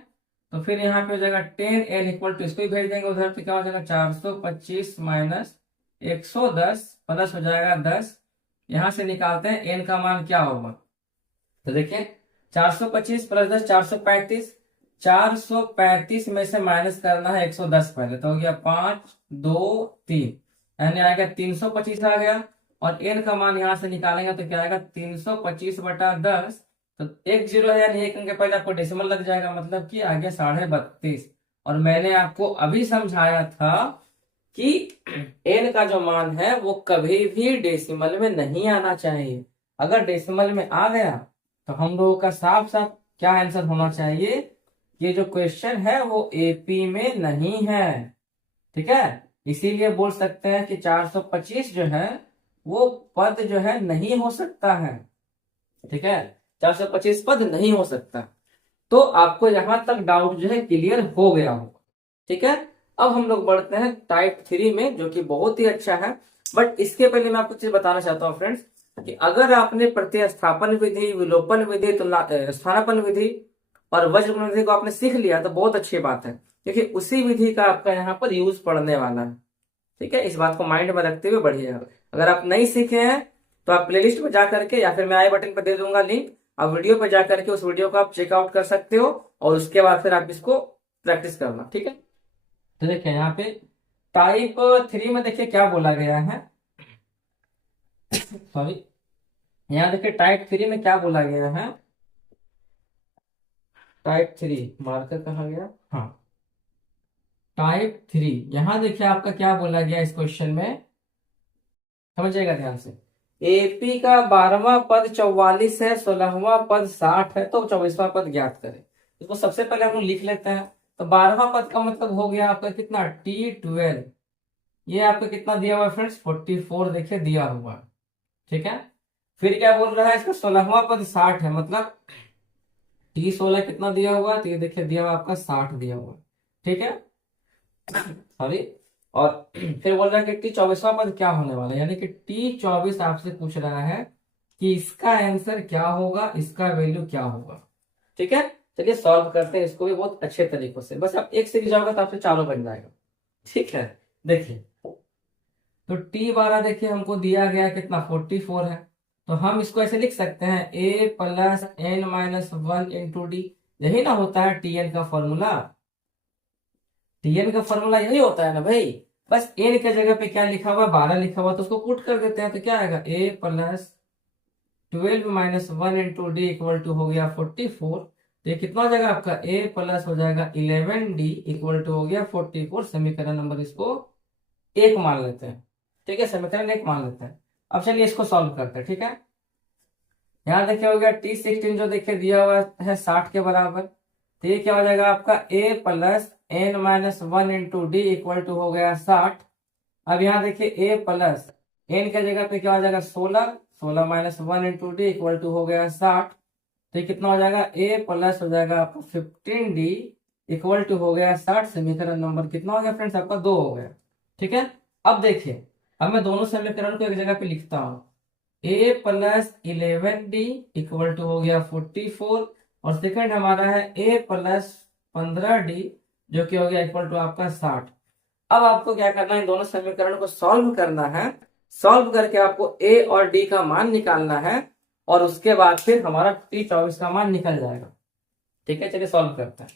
तो फिर यहाँ पे हो जाएगा 10n इक्वल टू, इसको ही भेज देंगे उधर, तो क्या हो जाएगा 425 माइनस 110 प्लस हो जाएगा 10। यहां से निकालते हैं n का मान क्या होगा, तो देखिए 425 प्लस 10 435, 435 में से माइनस करना है 110 पहले, तो हो गया 5 2 3, यानी आएगा 325 आ गया। और n का मान यहां से निकालेंगे तो क्या आएगा 325 बटा 10, तो एक जीरो है यानी एक अंक के पहले आपको डेसिमल लग जाएगा, मतलब कि आगे 32.5। और मैंने आपको अभी समझाया था कि n का जो मान है वो कभी भी डेसिमल में नहीं आना चाहिए। अगर डेसिमल में आ गया तो हम लोगों का साफ साफ क्या आंसर होना चाहिए, ये जो क्वेश्चन है वो एपी में नहीं है, ठीक है। इसीलिए बोल सकते हैं कि 425 जो है वो पद जो है नहीं हो सकता है, ठीक है। 425 पद नहीं हो सकता। तो आपको यहां तक डाउट जो है क्लियर हो गया होगा, ठीक है। अब हम लोग बढ़ते हैं टाइप 3 में, जो कि बहुत ही अच्छा है। बट इसके पहले मैं आपको चीज बताना चाहता हूँ फ्रेंड्स, कि अगर आपने प्रतिस्थापन विधि, विलोपन विधि, तो स्थानापन्न विधि और वज्रगुणन विधि को आपने सीख लिया तो बहुत अच्छी बात है, क्योंकि उसी विधि का आपका यहाँ पर यूज पढ़ने वाला है, ठीक है। इस बात को माइंड में रखते हुए बढ़िएगा। अगर आप नहीं सीखे हैं तो आप प्लेलिस्ट में जा करके, या फिर मैं आई बटन पर दे दूंगा लिंक, आप वीडियो पर जा करके उस वीडियो को आप चेकआउट कर सकते हो, और उसके बाद फिर आप इसको प्रैक्टिस करना, ठीक है। तो देखिए यहाँ पे टाइप 3 में देखिए क्या बोला गया है, सॉरी यहाँ देखिए टाइप 3 में क्या बोला गया है। टाइप 3 मार्कर कहाँ गया, हाँ टाइप 3, यहां देखिए आपका क्या बोला गया इस क्वेश्चन में, समझिएगा ध्यान से। एपी का 12वां पद 44 है, 16वां पद 60 है, तो 24वां पद ज्ञात करें। इसको सबसे पहले हम लोग लिख लेते हैं। तो 12वां पद का मतलब हो गया आपका कितना, T12, ये आपका कितना दिया हुआ है फ्रेंड्स 44 देखिए दिया हुआ, ठीक है। फिर क्या बोल रहा है, इसका 16वां पद 60 है, मतलब T16 कितना दिया हुआ है, तो ये देखिए दिया हुआ आपका 60 दिया हुआ, ठीक है, सॉरी। और फिर बोल रहा है कि T24वां पद क्या होने वाला है, यानी कि T24 आपसे पूछ रहा है कि इसका आंसर क्या होगा, इसका वैल्यू क्या होगा, ठीक है। चलिए सॉल्व करते हैं इसको भी बहुत अच्छे तरीकों से। बस आप एक सीरीज जाओगे तो आपसे चारों बन जाएगा, ठीक है। देखिए तो T12 देखिए हमको दिया गया कितना 44 है, तो हम इसको ऐसे लिख सकते हैं a plus n minus 1 into D, यही ना होता है टीएन का फॉर्मूला, टीएन का फॉर्मूला यही होता है ना भाई। बस एन के जगह पे क्या लिखा हुआ है, 12 लिखा हुआ, तो उसको पुट कर देते हैं, तो क्या आएगा a plus 12 minus 1 into D equal to हो गया 44। तो ये कितना हो जाएगा आपका ए प्लस हो जाएगा 11 डी इक्वल टू हो गया 44। समीकरण नंबर इसको एक मान लेते हैं, ठीक है, समीकरण एक मान लेते हैं। अब चलिए इसको सॉल्व करते हैं, ठीक है। यहाँ देखिए हो गया T16 जो देखिए दिया हुआ है 60 के बराबर, तो ये क्या हो जाएगा आपका a plus N minus 1 into D equal to हो गया 60। अब यहाँ देखिए a प्लस एन के जगह पे क्या हो जाएगा 16, 16 minus 1 into D equal to हो गया 60। तो ये कितना हो जाएगा a प्लस हो जाएगा आपका 15d इक्वल टू हो गया 60। समीकरण नंबर कितना हो गया फ्रेंड्स आपका 2 हो गया, ठीक है। अब देखिए, अब मैं दोनों समीकरण को एक जगह पे लिखता हूँ, a plus 11d equal to हो गया 44 और सेकंड हमारा है a प्लस 15d जो कि हो गया इक्वल टू आपका 60। अब आपको क्या करना है, इन दोनों समीकरण को सॉल्व करना है। सॉल्व करके आपको a और d का मान निकालना है और उसके बाद फिर हमारा T24 का मान निकल जाएगा, ठीक है। चलिए सॉल्व करते हैं।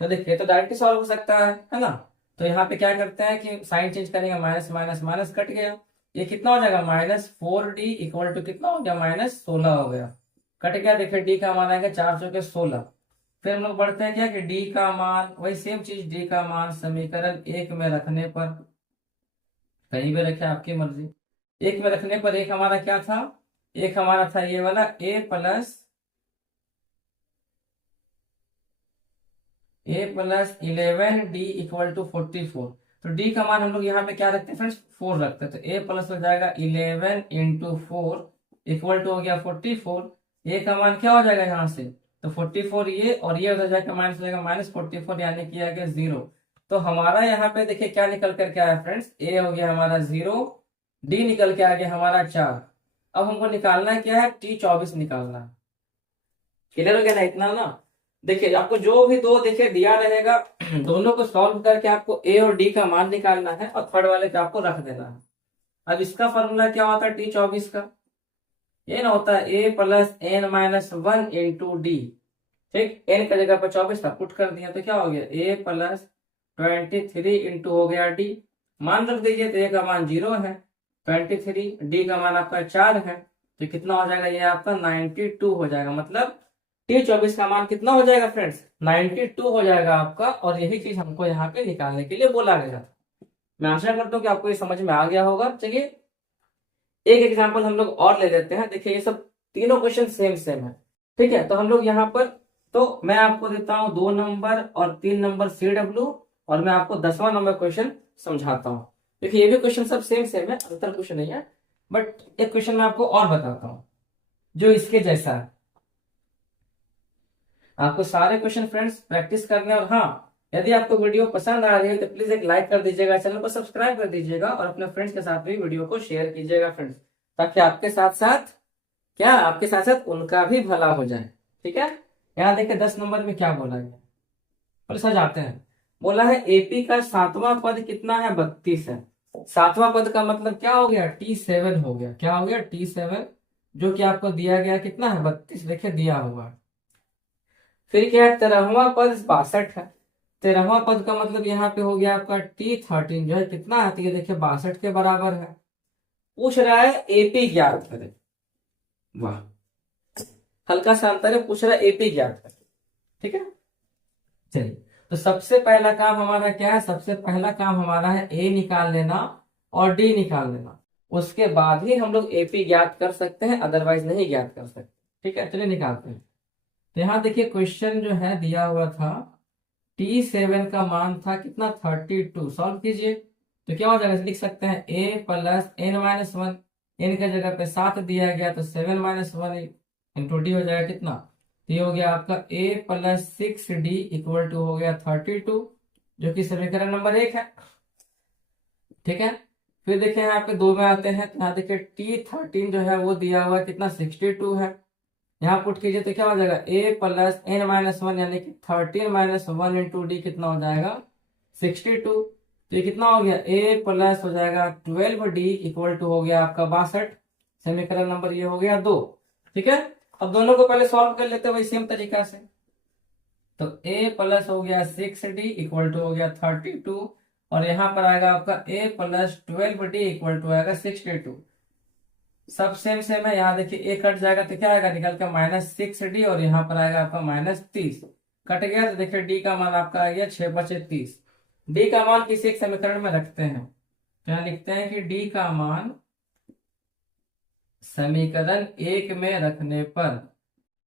तो देखिए, तो डायरेक्टली सॉल्व हो सकता है ना। तो यहाँ पे क्या करते हैं कि साइन चेंज करेंगे, माइनस माइनस माइनस कट गया, ये कितना हो जाएगा -4d इक्वल टू कितना हो गया -16 हो गया, कट गया। देखिए डी का मान आएगा 4 चौके 16। फिर हम लोग बढ़ते हैं क्या कि डी का मान, वही सेम चीज, डी का मान समीकरण एक में रखने पर, कहीं भी रखे आपकी मर्जी, एक में रखने पर एक हमारा क्या था, एक हमारा था ये वाला a plus 11d equal to 44। तो d का मान हम लोग यहाँ पे क्या रखते हैं फ्रेंड्स, 4 रखते हैं। तो a प्लस हो जाएगा 11 इंटू 4 इक्वल टू हो गया 44। a का मान क्या हो जाएगा यहाँ से, तो 44 ये, और ये हो जाएगा माइनस हो जाएगा -44 यानी कि आ गया 0। तो हमारा यहाँ पे देखिए क्या निकल करके आया फ्रेंड्स, a हो गया हमारा 0, d निकल के आ गया हमारा 4। अब हमको निकालना क्या है, T24 निकालना है। क्लियर हो गया ना इतना ना। देखिए आपको जो भी दो देखिए दिया रहेगा दोनों को सॉल्व करके आपको ए और डी का मान निकालना है और थर्ड वाले पे आपको रख देना है। अब इसका फॉर्मूला क्या होता है T24 का, ये ना होता है ए plus N minus 1 into d, ठीक। एन का जगह पर 24 था, पुट कर दिया तो क्या हो गया ए प्लस 23 इंटू हो गया डी, मान रख दीजिए, तो ए का मान 0 है, 23, डी का मान आपका 4 है, तो कितना हो जाएगा, ये आपका 92 हो जाएगा। मतलब T24 का मान कितना हो जाएगा फ्रेंड्स, 92 हो जाएगा आपका। और यही चीज हमको यहाँ पे निकालने के लिए बोला गया था। मैं आशा करता हूँ कि आपको ये समझ में आ गया होगा। चलिए एक एग्जांपल हम लोग और ले लेते हैं। देखिए ये सब तीनों क्वेश्चन सेम सेम है, ठीक है। तो हम लोग यहाँ पर, तो मैं आपको देता हूँ 2 नंबर और 3 नंबर CW और मैं आपको 10वां नंबर क्वेश्चन समझाता हूँ। देखिए ये भी क्वेश्चन सब सेम सेम है, अंतर कुछ नहीं है, बट एक क्वेश्चन मैं आपको और बताता हूँ जो इसके जैसा है। आपको सारे क्वेश्चन फ्रेंड्स प्रैक्टिस करने, और हाँ यदि आपको वीडियो पसंद आ रही है तो प्लीज एक लाइक कर दीजिएगा, चैनल को सब्सक्राइब कर दीजिएगा और अपने फ्रेंड्स के साथ भी वीडियो को शेयर कीजिएगा फ्रेंड्स, ताकि आपके साथ साथ क्या, आपके साथ साथ उनका भी भला हो जाए, ठीक है। यहाँ देखिए 10 नंबर में क्या बोला गया, और सजाते हैं। बोला है एपी का 7वां पद कितना है, 32 है। 7वां पद का मतलब क्या हो गया, T7 हो गया। क्या हो गया, T7, जो कि आपको दिया गया कितना है, 32, देखिए दिया हुआ। फिर क्या है, 13वां पद 62 है। 13वां पद का मतलब यहाँ पे हो गया आपका T13 जो है कितना आती है, देखिए 62 के बराबर है। पूछ रहा है एपी ज्ञात करें, वाह हल्का सा अंतर है, पूछ रहा है एपी ज्ञात करें, ठीक है। चलिए तो सबसे पहला काम हमारा क्या है, सबसे पहला काम हमारा है ए निकाल लेना और डी निकाल लेना, उसके बाद ही हम लोग एपी ज्ञात कर सकते हैं, अदरवाइज नहीं ज्ञात कर सकते, ठीक है। चलिए निकालते हैं। तो यहाँ देखिए क्वेश्चन जो है दिया हुआ था, T7 का मान था कितना, 32। सॉल्व कीजिए तो क्या हो जाएगा, लिख सकते हैं a plus N minus 1, N के जगह पे 7 दिया गया तो 7 माइनस 1 इंटू डी हो जाएगा कितना, तो ये हो गया आपका a plus 6d equal to हो गया 32, जो कि समीकरण नंबर 1 है, ठीक है। फिर देखिए यहाँ पे 2 में आते हैं, तो यहाँ देखिए T13 जो है वो दिया हुआ है कितना, 62 है। यहाँ पुट कीजिए तो क्या हो जाएगा, a प्लस एन माइनस 1 यानी कि 13 माइनस 1 इंटू डी कितना हो जाएगा, 62। तो ये कितना हो गया, a प्लस हो जाएगा 12d इक्वल टू हो गया आपका 62। समीकरण नंबर ये हो गया 2, ठीक है। अब दोनों को पहले सॉल्व कर लेते हैं वही सेम तरीका से। तो a प्लस हो गया 6d इक्वल टू हो गया 32 और यहाँ पर आएगा आपका a plus 12d equal to आएगा 62। सब सेम सेम है। यहाँ देखिए a कट जाएगा तो क्या आएगा निकल कर -6d और यहाँ पर आएगा आपका -30 कट गया। तो देखिए d का मान आपका आ गया 6/30। d का मान किसी एक समीकरण में रखते हैं। क्या लिखते हैं कि d का मान समीकरण 1 में रखने पर,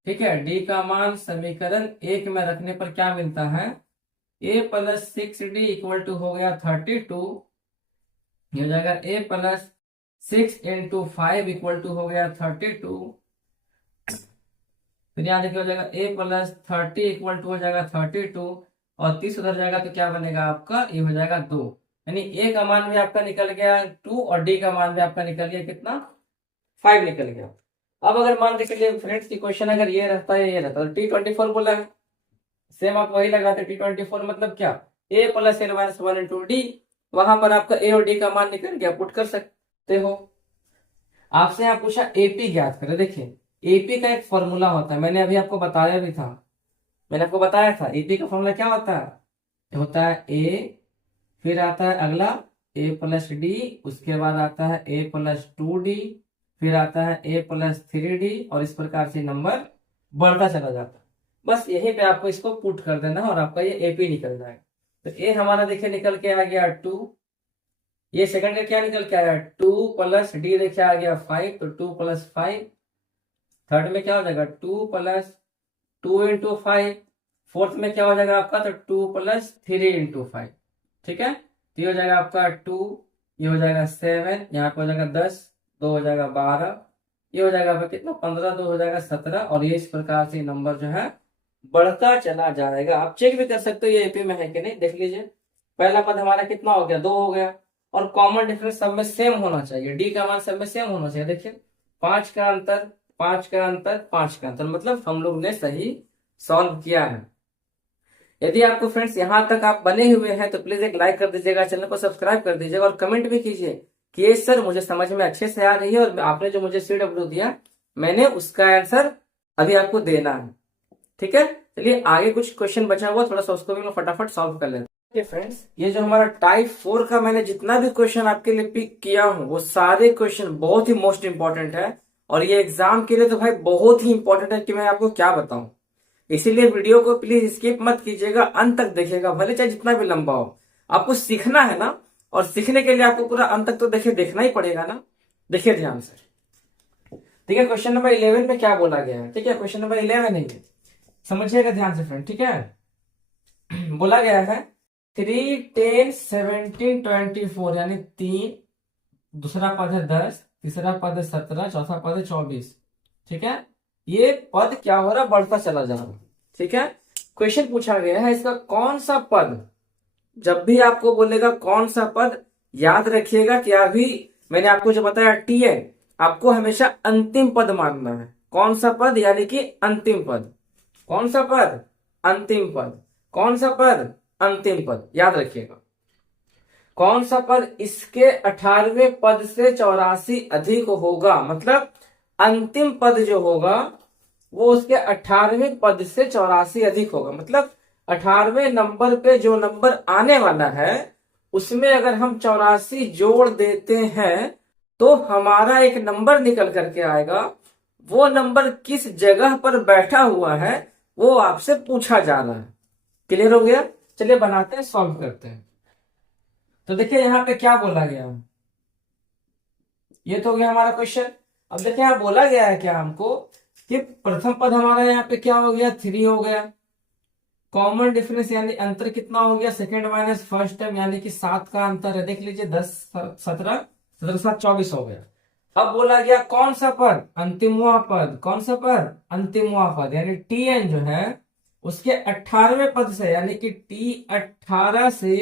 ठीक है, d का मान समीकरण 1 में रखने पर क्या मिलता है, a plus 6d equal to हो गया 32। ये हो जाएगा a plus 6 into 5 equal to हो गया 32। फिर यहाँ देखिए हो जाएगा a प्लस 30 इक्वल टू हो जाएगा 32 और 30 उधर जाएगा तो क्या बनेगा आपका, ये हो जाएगा 2। यानी a का मान भी आपका निकल गया 2 और d का मान भी आपका निकल गया कितना, 5 निकल गया। अब अगर मान लीजिए फ्रेंड्स की क्वेश्चन अगर ये रहता है ये रहता है तो T24 बोला है, सेम आप वही लगाते T24 मतलब क्या, a plus n minus 1 into D. वहां पर आपका a और d का मान निकल गया, पुट कर सकते हो। आपसे यहाँ पूछा एपी ज्ञात करें। देखिए एपी का एक फॉर्मूला होता है, मैंने अभी आपको बताया भी था, मैंने आपको बताया था एपी का फॉर्मूला क्या होता है, होता है a, फिर आता है अगला a प्लस डी, उसके बाद आता है a प्लस 2d, फिर आता है a प्लस 3d और इस प्रकार से नंबर बढ़ता चला जाता है। बस यहीं पे आपको इसको पुट कर देना और आपका ये एपी निकल जाएगा। तो a हमारा देखिए निकल के आ गया 2, ये सेकंड का क्या निकल के आया 2 प्लस डी देखिए आ गया 5, तो 2 प्लस 5। थर्ड में क्या हो जाएगा 2 प्लस 2 इंटू 5। फोर्थ में क्या हो जाएगा आपका, तो 2 प्लस 3 इंटू 5। ठीक है, तो ये हो जाएगा आपका 2, ये हो जाएगा 7, यहाँ पे हो जाएगा 10, 2 हो जाएगा 12, ये हो जाएगा आपका कितना 15, 2 हो जाएगा 17 और ये इस प्रकार से नंबर जो है बढ़ता चला जाएगा। आप चेक भी कर सकते हो ये एपी में है कि नहीं, देख लीजिए। पहला पद हमारा कितना हो गया, 2 हो गया और कॉमन डिफरेंस सब में सेम होना चाहिए, डी का मान सब में सेम होना चाहिए। देखिए 5 का अंतर 5 का अंतर 5 का अंतर, मतलब हम लोग ने सही सॉल्व किया है। यदि आपको फ्रेंड्स यहाँ तक आप बने हुए हैं तो प्लीज एक लाइक कर दीजिएगा, चैनल को सब्सक्राइब कर दीजिएगा और कमेंट भी कीजिए कि ये सर मुझे समझ में अच्छे से आ रही है और आपने जो मुझे CW दिया मैंने उसका आंसर अभी आपको देना है। ठीक है, चलिए आगे कुछ क्वेश्चन बचा हुआ थोड़ा सा उसको भी मैं फटाफट सॉल्व कर लेते हैं। फ्रेंड्स ये जो हमारा टाइप 4 का मैंने जितना भी क्वेश्चन आपके लिए पिक किया हूँ वो सारे क्वेश्चन बहुत ही मोस्ट इंपॉर्टेंट है और ये एग्जाम के लिए तो भाई बहुत ही इंपॉर्टेंट है कि मैं आपको क्या बताऊं। इसीलिए वीडियो को प्लीज स्किप मत कीजिएगा, अंत तक देखिएगा, भले चाहे जितना भी लंबा हो। आपको सीखना है ना, और सीखने के लिए आपको पूरा अंत तक तो देखिए देखना ही पड़ेगा ना। देखिए ध्यान से, ठीक है। क्वेश्चन नंबर 11 में क्या बोला गया है, ठीक है, क्वेश्चन नंबर 11 नहीं है, समझिएगा ध्यान से फ्रेंड। ठीक है, बोला गया है 3, 10, 17, 24 यानी 3, दूसरा पद है 10, तीसरा पद है 17, चौथा पद है 24। ठीक है, ये पद क्या हो रहा, बढ़ता चला जा रहा। ठीक है, क्वेश्चन पूछा गया है इसका कौन सा पद, जब भी आपको बोलेगा कौन सा पद, याद रखिएगा कि अभी मैंने आपको जो बताया टी है, आपको हमेशा अंतिम पद मानना है। कौन सा पद यानी कि अंतिम पद, कौन सा पद, अंतिम पद, कौन सा पद, अंतिम पद, याद रखिएगा। कौन सा पद इसके 18वें पद से 84 अधिक होगा, मतलब अंतिम पद जो होगा वो उसके 18वें पद से 84 अधिक होगा। मतलब 18वें नंबर पे जो नंबर आने वाला है उसमें अगर हम 84 जोड़ देते हैं तो हमारा एक नंबर निकल करके आएगा। वो नंबर किस जगह पर बैठा हुआ है वो आपसे पूछा जा रहा है। क्लियर हो गया, चलिए बनाते हैं, सॉल्व करते हैं। तो देखिए यहाँ पे क्या बोला गया, ये तो हो गया हमारा क्वेश्चन। अब देखिए यहाँ बोला गया है क्या हमको कि प्रथम पद हमारा यहाँ पे क्या हो गया, 3 हो गया। कॉमन डिफरेंस यानी अंतर कितना हो गया, सेकंड माइनस फर्स्ट टर्म यानी कि 7 का अंतर है। देख लीजिए 10, 17, 17 7 24 हो गया। अब बोला गया कौन सा पद, अंतिमवा पद, कौन सा पद, अंतिमवा पद यानी TN जो है उसके 18वें पद से यानी कि T18 से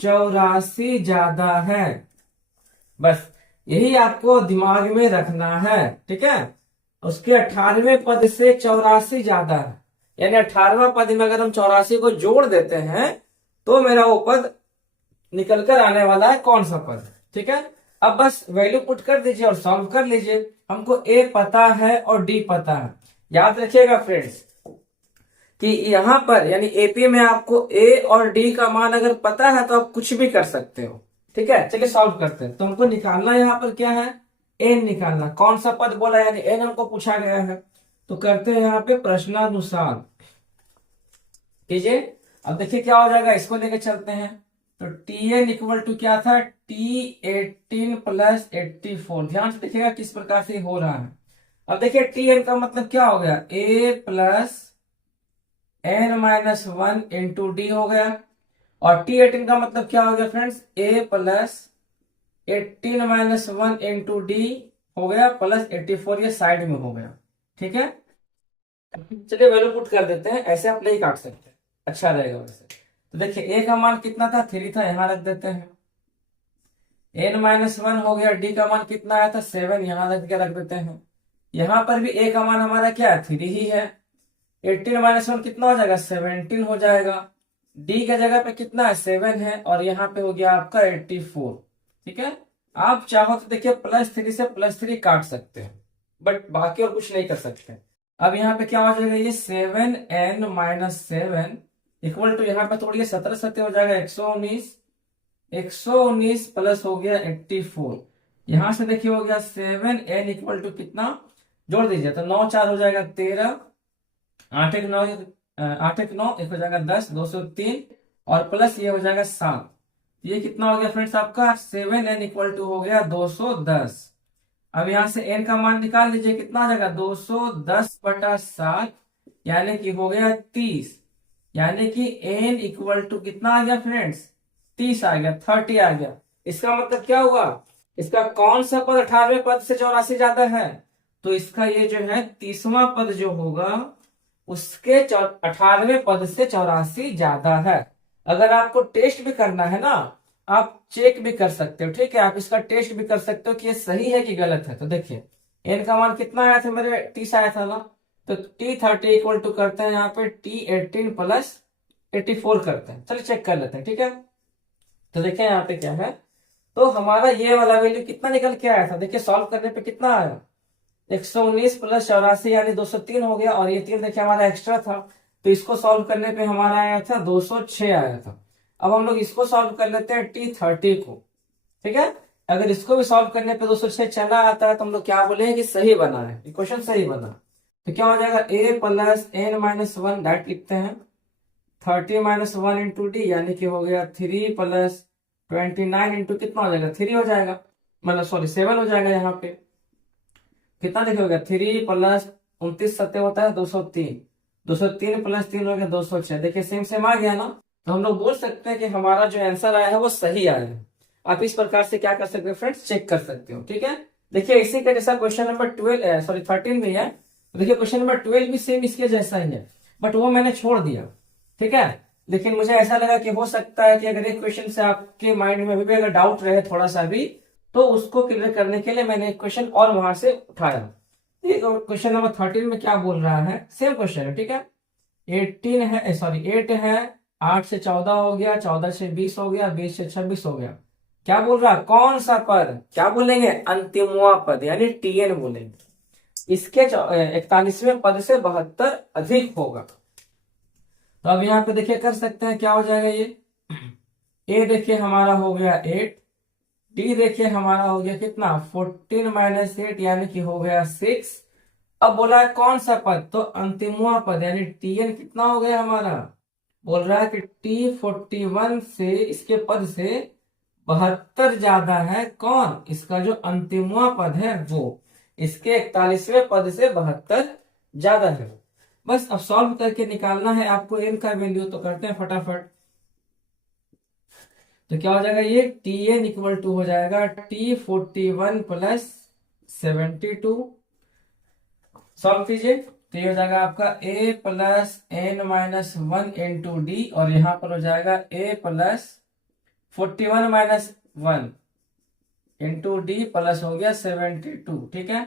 84 ज्यादा है। बस यही आपको दिमाग में रखना है। ठीक है, उसके 18वें पद से 84 ज्यादा है, यानी 18वां पद में अगर हम 84 को जोड़ देते हैं तो मेरा वो पद निकल कर आने वाला है कौन सा पद। ठीक है, अब बस वैल्यू पुट कर दीजिए और सॉल्व कर लीजिए। हमको A पता है और D पता है। याद रखिएगा फ्रेंड्स कि यहाँ पर यानी एपी में आपको ए और डी का मान अगर पता है तो आप कुछ भी कर सकते हो। ठीक है, चलिए सॉल्व करते हैं। तो हमको निकालना यहाँ पर क्या है, एन निकालना। कौन सा पद बोला, यानी एन हमको पूछा गया है। तो करते हैं यहाँ पे प्रश्नानुसार, कीजिए। अब देखिए क्या हो जाएगा, इसको लेके चलते हैं। तो टी एन इक्वल टू क्या था, T18 प्लस 84। ध्यान से देखिएगा किस प्रकार से हो रहा है। अब देखिए टी एन का मतलब क्या हो गया, a plus N minus one into D हो गया। और T18 का मतलब क्या हो गया friends, a plus 18 minus one into D हो गया प्लस 84, ये साइड में हो गया। ठीक है, चलिए वैल्यू पुट कर देते हैं, ऐसे आप नहीं काट सकते, अच्छा रहेगा वैसे। तो देखिए ए का मान कितना था, 3 था, यहां रख देते हैं। एन माइनस वन हो गया, डी का मान कितना आया था, 7, यहां रख देते हैं। यहां पर भी ए का मान हमारा क्या है, 3 ही है। 18 माइनस वन कितना हो जाएगा, 17 हो जाएगा। डी के जगह पे कितना है, 7 है, और यहाँ पे हो गया आपका 84। ठीक है, आप चाहो तो देखिए +3 से +3 काट सकते हैं, बट बाकी और कुछ नहीं कर सकते। अब यहाँ पे क्या हो जाएगा, ये 7n माइनस 7 इक्वल टू, यहाँ पे तोड़िए 17 7 हो जाएगा 119, 119 प्लस हो गया 84। यहां से देखिए हो गया 7n इक्वल टू कितना, जोड़ दीजिए तो 9 4 हो जाएगा 13, 8 1 9, 8 1 9, एक हो जाएगा 10, 203, और प्लस ये हो जाएगा 7। ये कितना हो गया फ्रेंड्स आपका, 7n इक्वल टू हो गया 210। अब यहां से n का मान निकाल लीजिए, कितना आ जाएगा 210/7, यानी कि हो गया 30। यानी कि n इक्वल टू कितना आ गया फ्रेंड्स, 30 आ गया, 30 आ गया। इसका मतलब क्या हुआ, इसका कौन सा पद 18वें पद से 84 ज्यादा है, तो इसका ये जो है 30वां पद जो होगा उसके 18वें पद से 84 ज्यादा है। अगर आपको टेस्ट भी करना है ना, आप चेक भी कर सकते हो। ठीक है, आप इसका टेस्ट भी कर सकते हो कि ये सही है कि गलत है। तो देखिए एन का मान कितना आया था, मेरे 30 आया था ना, तो T30 इक्वल टू करते हैं यहाँ पे T18 प्लस 84 करते हैं। चलिए चेक कर लेते हैं। ठीक है, तो देखिए यहाँ पे क्या है, तो हमारा ये वाला वैल्यू कितना निकल के आया था, देखिए सॉल्व करने पे कितना आया, 119 प्लस 84 यानी 203 हो गया, और ये 3 देखिए हमारा एक्स्ट्रा था, तो इसको सॉल्व करने पे हमारा आया था 206 आया था। अब हम लोग इसको सॉल्व कर लेते हैं T30 को। ठीक है, अगर इसको भी सॉल्व करने पे 206 चला आता है तो हम लोग क्या बोलेंगे कि सही बना है, इक्वेशन सही बना। तो क्या हो जाएगा, a plus N minus one, that लिखते हैं 30 माइनस वन इंटू डी, यानी कि हो गया 3 प्लस 29 इंटू कितना हो जाएगा, 3 हो जाएगा, मतलब सॉरी 7 हो जाएगा। यहाँ पे कितना देखिएगा, 3 प्लस 29 सत्य होता है 203, 203 प्लस 3 हो गया 206। देखिए सेम सेम आ गया ना, तो हम लोग बोल सकते हैं कि हमारा जो आंसर आया है वो सही आया है। आप इस प्रकार से क्या कर सकते हो फ्रेंड्स, चेक कर सकते हो। ठीक है, देखिए इसी का जैसा क्वेश्चन नंबर 12 सॉरी 13 भी है, तो देखिए क्वेश्चन नंबर 12 भी सेम इसके जैसा ही है, बट वो मैंने छोड़ दिया। ठीक है, लेकिन मुझे ऐसा लगा कि हो सकता है कि अगर एक क्वेश्चन से आपके माइंड में भी अगर डाउट रहे थोड़ा सा भी, तो उसको क्लियर करने के लिए मैंने एक क्वेश्चन और वहां से उठाया। क्वेश्चन नंबर 13 में क्या बोल रहा है, सेम क्वेश्चन है। ठीक है, 18 है, सॉरी 8 है, 8 से 14 हो गया, 14 से 20 हो गया, 20 से 26 हो गया। क्या बोल रहा है, कौन सा पद, क्या बोलेंगे, अंतिमवा पद यानी टीएन बोलेंगे। इसके 41वें पद से 72 अधिक होगा। तो अब यहाँ पे देखिए कर सकते हैं, क्या हो जाएगा ये, ए देखिए हमारा हो गया 8, डी देखिए हमारा हो गया कितना 14 माइनस 8 यानी कि हो गया 6। अब बोला है कौन सा पद, तो अंतिमवा पद यानी टीएन कितना हो गया हमारा, बोल रहा है कि T41 से इसके पद से 72 ज्यादा है। कौन, इसका जो अंतिमवा पद है वो, इसके 41वें पद से 72 ज्यादा है। बस अब सॉल्व करके निकालना है आपको एन का वैल्यू, तो करते हैं फटाफट। तो क्या हो जाएगा, ये Tn इक्वल टू हो जाएगा T41 प्लस 72। सॉल्व कीजिए, तो ये हो जाएगा आपका a plus N minus one into D, और यहाँ पर हो जाएगा a plus 41 minus one into D plus हो गया 72। ठीक है,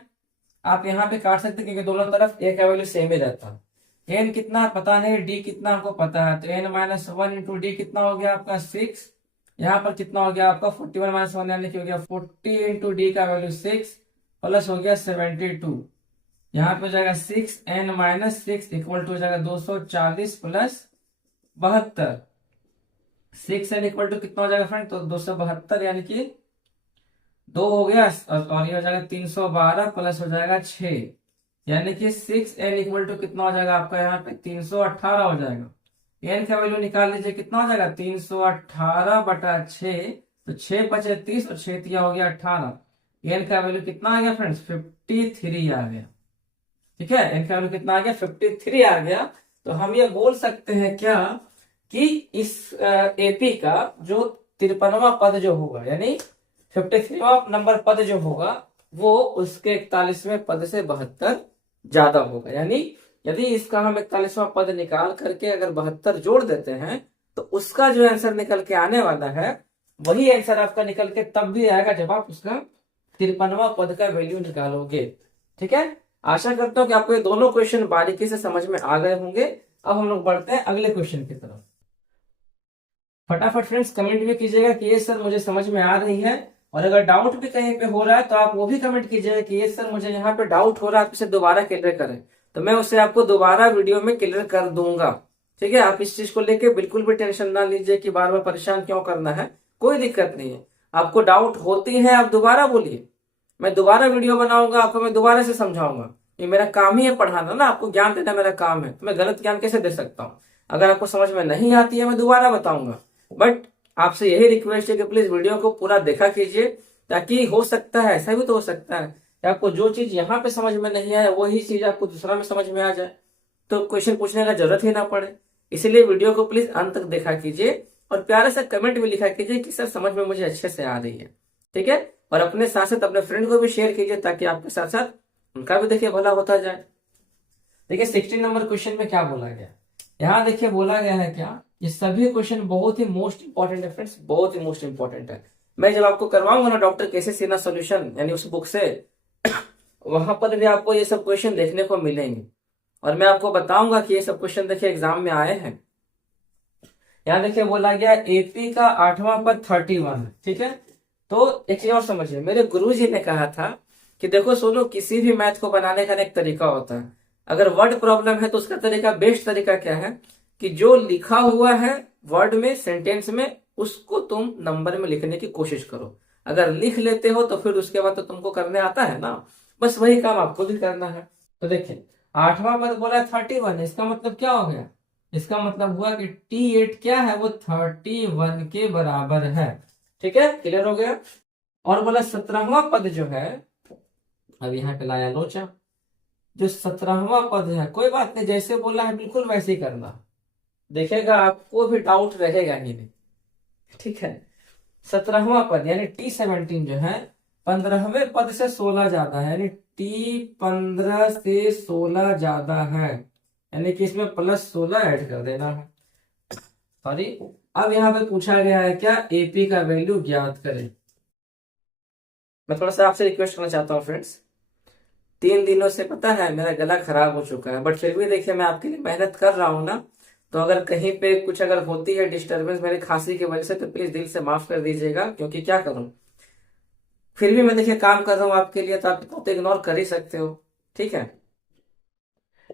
आप यहाँ पे काट सकते हैं क्योंकि दोनों तरफ a का वैल्यू सेम ही रहता है। n कितना पता नहीं, d कितना हमको पता है, तो n minus one into D कितना हो गया आपका 6। यहाँ पर कितना हो गया आपका 41 माइनस वन यानी कि हो गया 40 इंटू डी का वैल्यू 6 प्लस हो गया 72। यहाँ पे हो जाएगा 6n-6 इक्वल टू हो जाएगा 240 प्लस 72। 6n इक्वल टू कितना हो जाएगा फ्रेंड, तो 272 यानी कि 2 हो गया, और ये हो जाएगा 312 प्लस हो जाएगा 6, यानी कि 6n इक्वल टू कितना हो जाएगा आपका यहाँ पे 318 हो जाएगा। n का वैल्यू निकाल लीजिए, कितना हो जाएगा 318/6, तो 6 बचे 30 और 6 तिया हो गया 18। n का वैल्यू कितना आ गया फ्रेंड्स, 53 आ गया। ठीक है, n का वैल्यू कितना आ गया, 53 आ गया। तो हम ये बोल सकते हैं क्या कि इस एपी का जो 53वां पद जो होगा, यानी 53वां नंबर पद जो होगा, वो उसके 41वें पद से 72 ज्यादा होगा। यानी यदि इसका हम 41वां पद निकाल करके अगर 72 जोड़ देते हैं, तो उसका जो आंसर निकल के आने वाला है, वही आंसर आपका निकल के तब भी आएगा जब आप उसका 53वां पद का वैल्यू निकालोगे। ठीक है, आशा करता हूं कि आपको ये दोनों क्वेश्चन बारीकी से समझ में आ गए होंगे। अब हम लोग बढ़ते हैं अगले क्वेश्चन की तरफ। फटाफट फ्रेंड्स कमेंट भी कीजिएगा कि ये सर मुझे समझ में आ रही है, और अगर डाउट भी कहीं पे हो रहा है तो आप वो भी कमेंट कीजिएगा कि ये सर मुझे यहाँ पे डाउट हो रहा है, आप इसे दोबारा क्लियर करें, तो मैं उसे आपको दोबारा वीडियो में क्लियर कर दूंगा। ठीक है, आप इस चीज को लेके बिल्कुल भी टेंशन ना लीजिए कि बार बार परेशान क्यों करना है, कोई दिक्कत नहीं है। आपको डाउट होती है, आप दोबारा बोलिए, मैं दोबारा वीडियो बनाऊंगा, आपको मैं दोबारा से समझाऊंगा। ये मेरा काम ही है पढ़ाना ना, आपको ज्ञान देना मेरा काम है, तो मैं गलत ज्ञान कैसे दे सकता हूँ। अगर आपको समझ में नहीं आती है मैं दोबारा बताऊंगा, बट आपसे यही रिक्वेस्ट है कि प्लीज वीडियो को पूरा देखा कीजिए, ताकि हो सकता है, ऐसा भी तो हो सकता है कि आपको जो चीज यहाँ पे समझ में नहीं आए वही चीज आपको दूसरा में समझ में आ जाए, तो क्वेश्चन पूछने का जरूरत ही ना पड़े। इसलिए वीडियो को प्लीज अंत तक देखा कीजिए, और प्यारे से कमेंट भी लिखा कीजिए कि सर समझ में मुझे अच्छे से आ रही है। ठीक है, और अपने साथ साथ अपने फ्रेंड को भी शेयर कीजिए, ताकि आपके साथ साथ उनका भी देखिए भला होता जाए। देखिए 16 नंबर क्वेश्चन में क्या बोला गया, यहाँ देखिए बोला गया है क्या, ये सभी क्वेश्चन बहुत ही मोस्ट इंपॉर्टेंट है फ्रेंड्स, बहुत ही मोस्ट इंपॉर्टेंट है। मैं जब आपको करवाऊंगा ना डॉक्टर केसी सिन्हा सॉल्यूशन यानी उस बुक से, वहां पर भी आपको ये सब क्वेश्चन देखने को मिलेंगे, और मैं आपको बताऊंगा कि ये सब क्वेश्चन देखिए एग्जाम में आए हैं। यहाँ देखिए बोला गया एपी का 8वां पद 31 है। ठीक है, तो एक चीज और समझिए, मेरे गुरुजी ने कहा था कि देखो सोनू, किसी भी मैथ को बनाने का एक तरीका होता है। अगर वर्ड प्रॉब्लम है तो उसका तरीका, बेस्ट तरीका क्या है कि जो लिखा हुआ है वर्ड में, सेंटेंस में, उसको तुम नंबर में लिखने की कोशिश करो। अगर लिख लेते हो तो फिर उसके बाद तो तुमको करने आता है ना, बस वही काम आपको भी करना है। तो देखिए 8वां पद बोला है 31, इसका मतलब क्या हो गया, इसका मतलब हुआ कि T8 क्या है, वो 31 के बराबर है। ठीक है, क्लियर हो गया। और बोला 17वां पद जो है, अब यहाँ पे लाया लोचा, जो 17वां पद है, कोई बात नहीं, जैसे बोला है बिल्कुल वैसे ही करना, देखेगा आपको भी डाउट रहेगा ही नहीं। ठीक है, 17वां पद यानी T17 जो है 15वें पद से 16 ज्यादा है, यानी T15 से 16 ज्यादा है, यानी कि इसमें +16 ऐड कर देना है। सॉरी, अब यहाँ पे पूछा गया है क्या, एपी का वैल्यू ज्ञात करें। मैं थोड़ा सा आपसे रिक्वेस्ट करना चाहता हूँ फ्रेंड्स, 3 दिनों से पता है मेरा गला खराब हो चुका है, बट फिर भी देखिए मैं आपके लिए मेहनत कर रहा हूँ ना, तो अगर कहीं पे कुछ अगर होती है डिस्टरबेंस मेरी खांसी की वजह से, तो प्लीज दिल से माफ कर दीजिएगा, क्योंकि क्या करूं, फिर भी मैं देखिए काम कर रहा हूँ आपके लिए, तो आप तो इग्नोर कर ही सकते हो। ठीक है,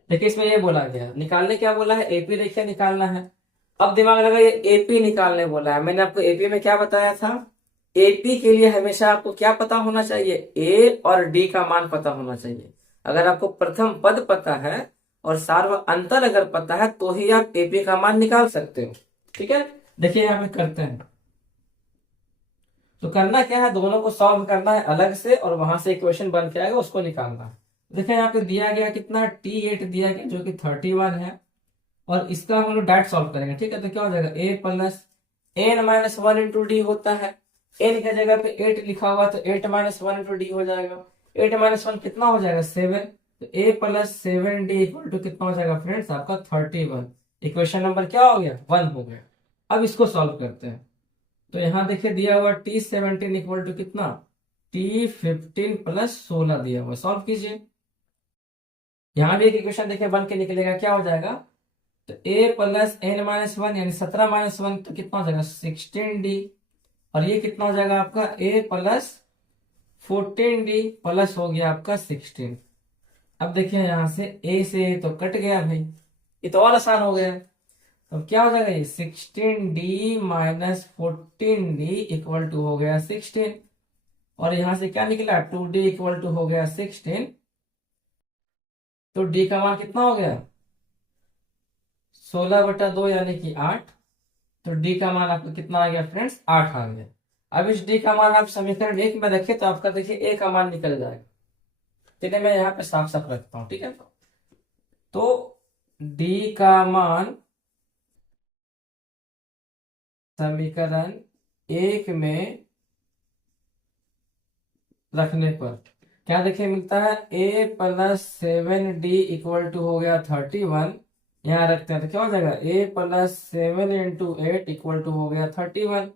देखिए इसमें ये बोला गया, निकालने क्या बोला है, एपी देखिए निकालना है। अब दिमाग लगाइए, एपी निकालने बोला है, मैंने आपको एपी में क्या बताया था, एपी के लिए हमेशा आपको क्या पता होना चाहिए, ए और डी का मान पता होना चाहिए। अगर आपको प्रथम पद पता है और सार्व अंतर अगर पता है, तो ही आप एपी का मान निकाल सकते हो। ठीक है, देखिए यहाँ पे करते हैं, तो करना क्या है, दोनों को सॉल्व करना है अलग से, और वहां से इक्वेशन बन के आएगा उसको निकालना है। देखिए यहाँ पे दिया गया कितना, T8 दिया गया जो कि 31 है, और इसका हम लोग डायरेक्ट सॉल्व करेंगे। ठीक है, तो क्या हो जाएगा, a plus n-1 into d होता है, n की जगह पे 8 लिखा हुआ, तो 8-1 इंटू डी हो जाएगा। 8-1 कितना हो जाएगा, 7, तो a plus 7d equal to कितना हो जाएगा फ्रेंड्स, आपका 31। इक्वेशन नंबर क्या हो गया, 1 हो गया। अब इसको सॉल्व करते हैं, तो यहां देखिए दिया हुआ T17 इक्वल टू कितना, T15 प्लस 16 दिया हुआ, सॉल्व कीजिए। यहां भी एक इक्वेशन देखिए बन के निकलेगा, क्या हो जाएगा, तो a प्लस n-1 यानी 17-1 तो कितना हो जाएगा 16d, और ये कितना हो जाएगा आपका a प्लस 14d प्लस हो गया आपका 16। अब देखिए यहां से ए से तो कट गया भाई, ये तो और आसान हो गया। तो क्या हो जाएगा, ये 16d minus 14d equal to हो गया 16। और यहां से क्या निकला, 2d इक्वल टू हो गया 16। तो d का मान कितना हो गया, 16/2 यानी कि 8। तो d का मान आपका कितना आ गया फ्रेंड्स, 8 आ गया। अब इस d का मान आप समीकरण 1 में रखें तो आपका देखिए a का मान निकल जाएगा। चलिए मैं यहाँ पे साफ साफ रखता हूँ, ठीक है। तो d का मान समीकरण 1 में रखने पर क्या देखिए मिलता है, a plus 7d equal to हो गया 31। यहाँ रखते हैं तो क्या हो जाएगा, a plus 7 into 8 equal to हो गया 31।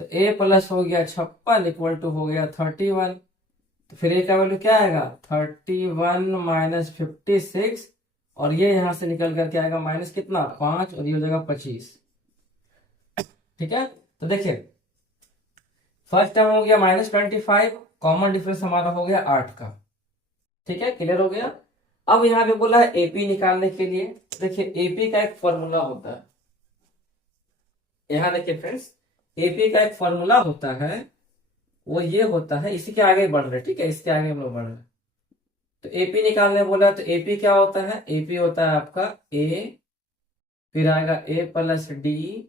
तो a प्लस हो गया 56 इक्वल टू हो गया 31। तो फिर a का वैल्यू क्या आएगा, 31 माइनस 56। और ये यहां से निकल करके आएगा माइनस कितना, 5, और ये हो जाएगा 25। ठीक है। तो देखिए फर्स्ट टर्म हो गया -25, कॉमन डिफरेंस हमारा हो गया 8 का। ठीक है, क्लियर हो गया। अब यहाँ पे बोला है एपी निकालने के लिए। देखिए एपी का एक फॉर्मूला होता है, यहाँ देखिए फ्रेंड्स, एपी का एक फॉर्मूला होता है, वो ये होता है, इसी के आगे बढ़ रहे, ठीक है, इसके आगे हम लोग बढ़ रहे। तो एपी निकालने बोला तो एपी क्या होता है, एपी होता है आपका ए, फिर आएगा ए प्लस डी,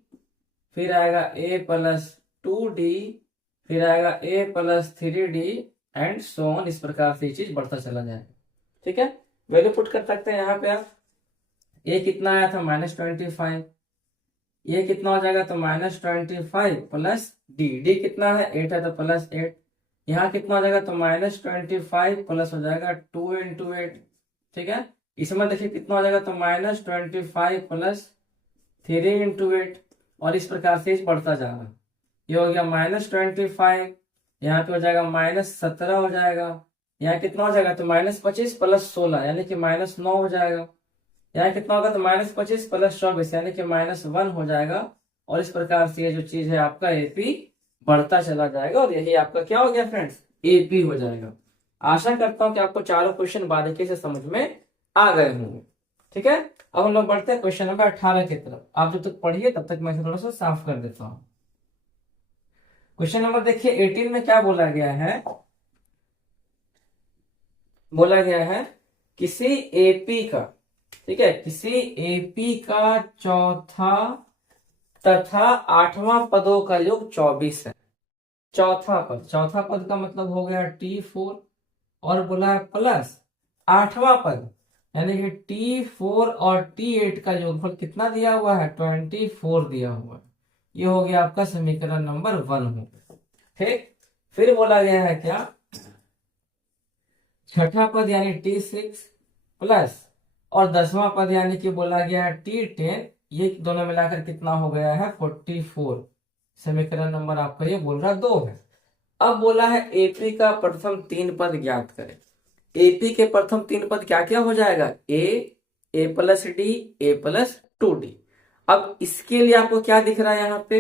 फिर आएगा ए प्लस 2d, फिर आएगा a plus 3d and so on. इस प्रकार से ये चीज बढ़ता चला जाएगा। ठीक है, वैल्यू पुट कर सकते हैं यहाँ पे आप। ए कितना आया था, -25। ये कितना हो जाएगा, तो -25 प्लस डी कितना है, 8 है तो +8। यहाँ कितना हो जाएगा, तो -25 प्लस हो जाएगा 2 इंटू 8। ठीक है, इसमें देखिए कितना हो जाएगा, तो -25 प्लस 3 इंटू 8। और इस प्रकार से बढ़ता जा रहा है। ये हो गया -25, यहाँ पे हो जाएगा -17 हो जाएगा। यहाँ कितना हो जाएगा, तो -25 प्लस 16 यानी कि -9 हो जाएगा। यहाँ कितना होगा, तो -25 प्लस 24 यानी कि -1 हो जाएगा। और इस प्रकार से ये जो चीज है आपका एपी बढ़ता चला जाएगा, और यही आपका क्या हो गया फ्रेंड्स, एपी हो जाएगा। आशा करता हूं कि आपको चारों क्वेश्चन बारीकी से समझ में आ गए होंगे। ठीक है, अब हम लोग बढ़ते हैं क्वेश्चन नंबर 18 की तरफ। आप जब तक पढ़िए तब तक मैं थोड़ा सा साफ कर देता हूं। क्वेश्चन नंबर देखिए 18 में क्या बोला गया है, बोला गया है किसी एपी का, ठीक है, किसी एपी का चौथा तथा 8वां पदों का योग 24 है। चौथा पद का मतलब हो गया T4, और बोला है प्लस 8वां पद यानी कि T4 और T8 का योगफल कितना दिया हुआ है, 24 दिया हुआ है। ये हो गया आपका समीकरण नंबर 1 हो गया। ठीक, फिर बोला गया है क्या, छठा पद यानी T6 प्लस और 10वां पद यानी कि बोला गया है T10, ये दोनों मिलाकर कितना हो गया है, 44। समीकरण नंबर आपका ये बोल रहा 2 है। अब बोला है एपी का प्रथम 3 पद ज्ञात करें। एपी के प्रथम 3 पद क्या क्या हो जाएगा, a plus D, A plus 2d। अब इसके लिए आपको क्या दिख रहा है, यहाँ पे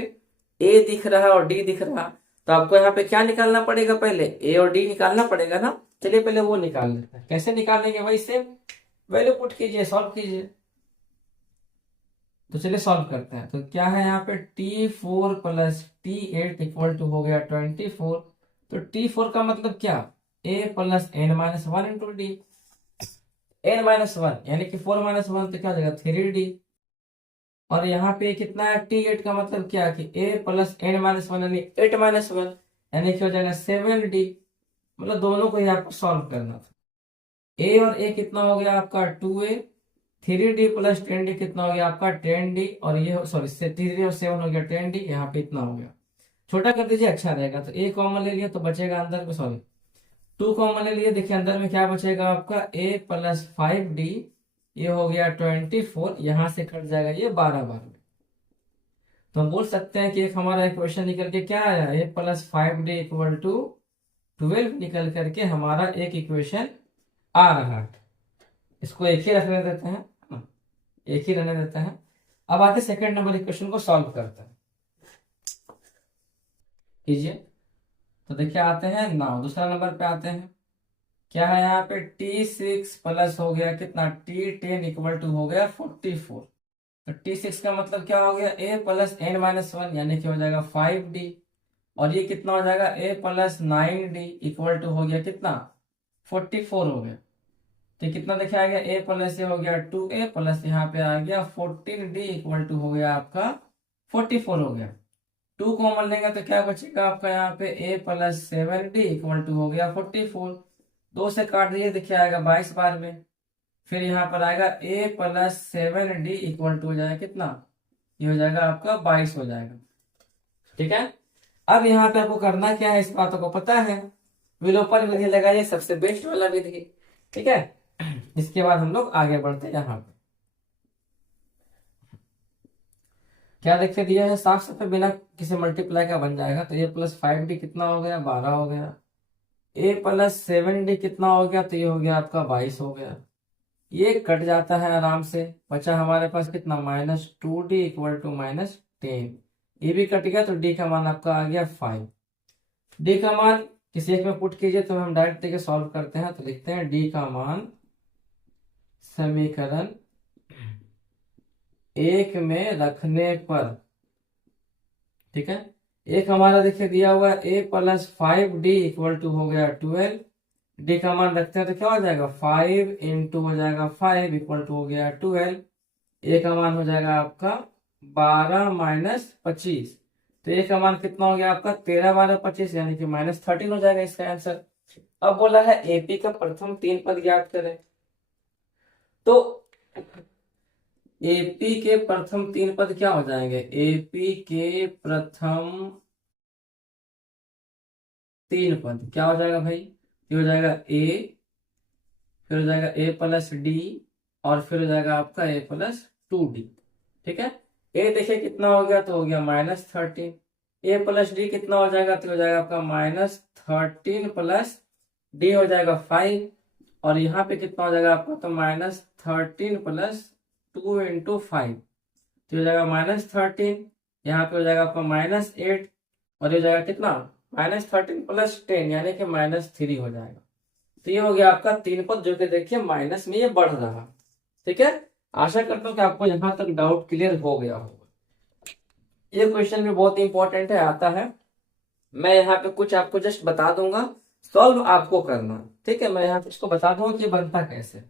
ए दिख रहा है और डी दिख रहा है। तो आपको यहाँ पे क्या निकालना पड़ेगा, पहले ए और डी निकालना पड़ेगा ना। चलिए पहले वो निकाल लेते हैं। कैसे निकालेंगे भाई, से वैल्यू पुट कीजिए, सॉल्व कीजिए। तो चलिए सॉल्व करते हैं। तो क्या है यहाँ पे, T4 plus T8 equal to हो गया 24। तो T4 का मतलब क्या, a plus n-1 into D, n-1 यानी कि 4-1 तो क्या हो जाएगा 3d। और यहाँ पे कितना है, T8 का मतलब क्या, कि a प्लस n-1 यानी 8-1 यानी कि हो जाएगा 7d। मतलब दोनों को ही आपको सॉल्व करना था। a और a कितना हो गया आपका 2a, 3d प्लस 10d कितना हो गया आपका 10d, और ये सॉरी 3 और 7 हो गया 10d, यहाँ पे इतना हो गया। छोटा कर दीजिए, अच्छा रहेगा। तो a कॉमन ले लिया तो बचेगा अंदर में, सॉरी 2 कॉमन ले लिए, देखिए अंदर में क्या बचेगा आपका, a प्लस 5d, ये हो गया 24, यहां से कट जाएगा ये 12 में। तो हम बोल सकते हैं कि एक हमारा इक्वेशन निकल के क्या आया, a plus 5d equal to 12 निकल करके हमारा एक इक्वेशन आ रहा है। इसको एक ही रखने देते हैं, एक ही रहने देते हैं। अब आते सेकंड नंबर इक्वेशन को सॉल्व करते हैं, कीजिए। तो देखिए आते हैं 9, दूसरा नंबर पे आते हैं। क्या है यहाँ पे T6 प्लस हो गया कितना T10 इक्वल टू हो गया 44। तो T6 का मतलब क्या हो गया a plus n minus one यानी कि हो जाएगा 5d। और ये कितना हो जाएगा a plus 9d equal to हो गया कितना 44 हो गया। तो कितना देखा आ गया a प्लस ए हो गया 2a प्लस यहाँ पे आ गया 14d इक्वल टू हो गया आपका 44 हो गया। 2 कॉमन लेंगे तो क्या बचेगा आपका यहाँ पे a plus 7d equal to हो गया 44। 2 से काट दिए देखिए आएगा 22 बार में। फिर यहाँ पर आएगा a plus 7d equal to हो जाएगा कितना, ये हो जाएगा आपका 22 हो जाएगा। ठीक है, अब यहाँ पे आपको करना क्या है, इस बातों को पता है, विलोपन विधि लगाइए, सबसे बेस्ट वाला विधि। ठीक है, इसके बाद हम लोग आगे बढ़ते हैं। यहाँ पे क्या देखते दिया है, साफ साफ बिना किसी मल्टीप्लाई का बन जाएगा। तो a प्लस 5d कितना हो गया 12 हो गया। a प्लस 7d कितना हो गया, तो ये हो गया आपका 22 हो गया। ये कट जाता है आराम से, बचा हमारे पास कितना -2d इक्वल टू -10। ये भी कट गया तो d का मान आपका आ गया 5। d का मान किसी एक में पुट कीजिए तो हम डायरेक्ट देके सॉल्व करते हैं। तो लिखते हैं d का मान समीकरण 1 में रखने पर, ठीक है, एक हमारा देखिए दिया हुआ है a plus 5d equal to हो गया 12। d का मान रखते हैं तो क्या हो जाएगा 5 इंटू हो जाएगा 5 इक्वल टू हो गया 12। a का मान हो जाएगा आपका 12 माइनस 25। तो a का मान कितना हो गया आपका 13 12 25 यानी कि -13 हो जाएगा इसका आंसर। अब बोला है AP का प्रथम 3 पद ज्ञात करें। तो AP के प्रथम 3 पद क्या हो जाएंगे, AP के प्रथम 3 पद क्या हो जाएगा भाई, ये हो जाएगा A, फिर हो जाएगा A प्लस D और फिर हो जाएगा आपका A प्लस 2D। ठीक है, A देखिए कितना हो गया, तो हो गया -13। A प्लस D कितना हो जाएगा, तो हो जाएगा आपका -13 प्लस D हो जाएगा 5। और यहाँ पे कितना हो जाएगा आपका, तो -13 प्लस 2 इंटू 5 तो हो जाएगा -13। यहाँ पे हो जाएगा आपका -8 और ये हो जाएगा कितना -13 प्लस 10 यानी कि -3 हो जाएगा। तो ये हो गया आपका 3 पद जो कि देखिए माइनस में ये बढ़ रहा। ठीक है, आशा करता हूँ कि आपको यहाँ तक डाउट क्लियर हो गया होगा। ये क्वेश्चन भी बहुत इंपॉर्टेंट है, आता है। मैं यहाँ पे कुछ आपको जस्ट बता दूंगा, सॉल्व आपको करना। ठीक है, मैं यहाँ पे इसको बता दूंगा कि बनता कैसे।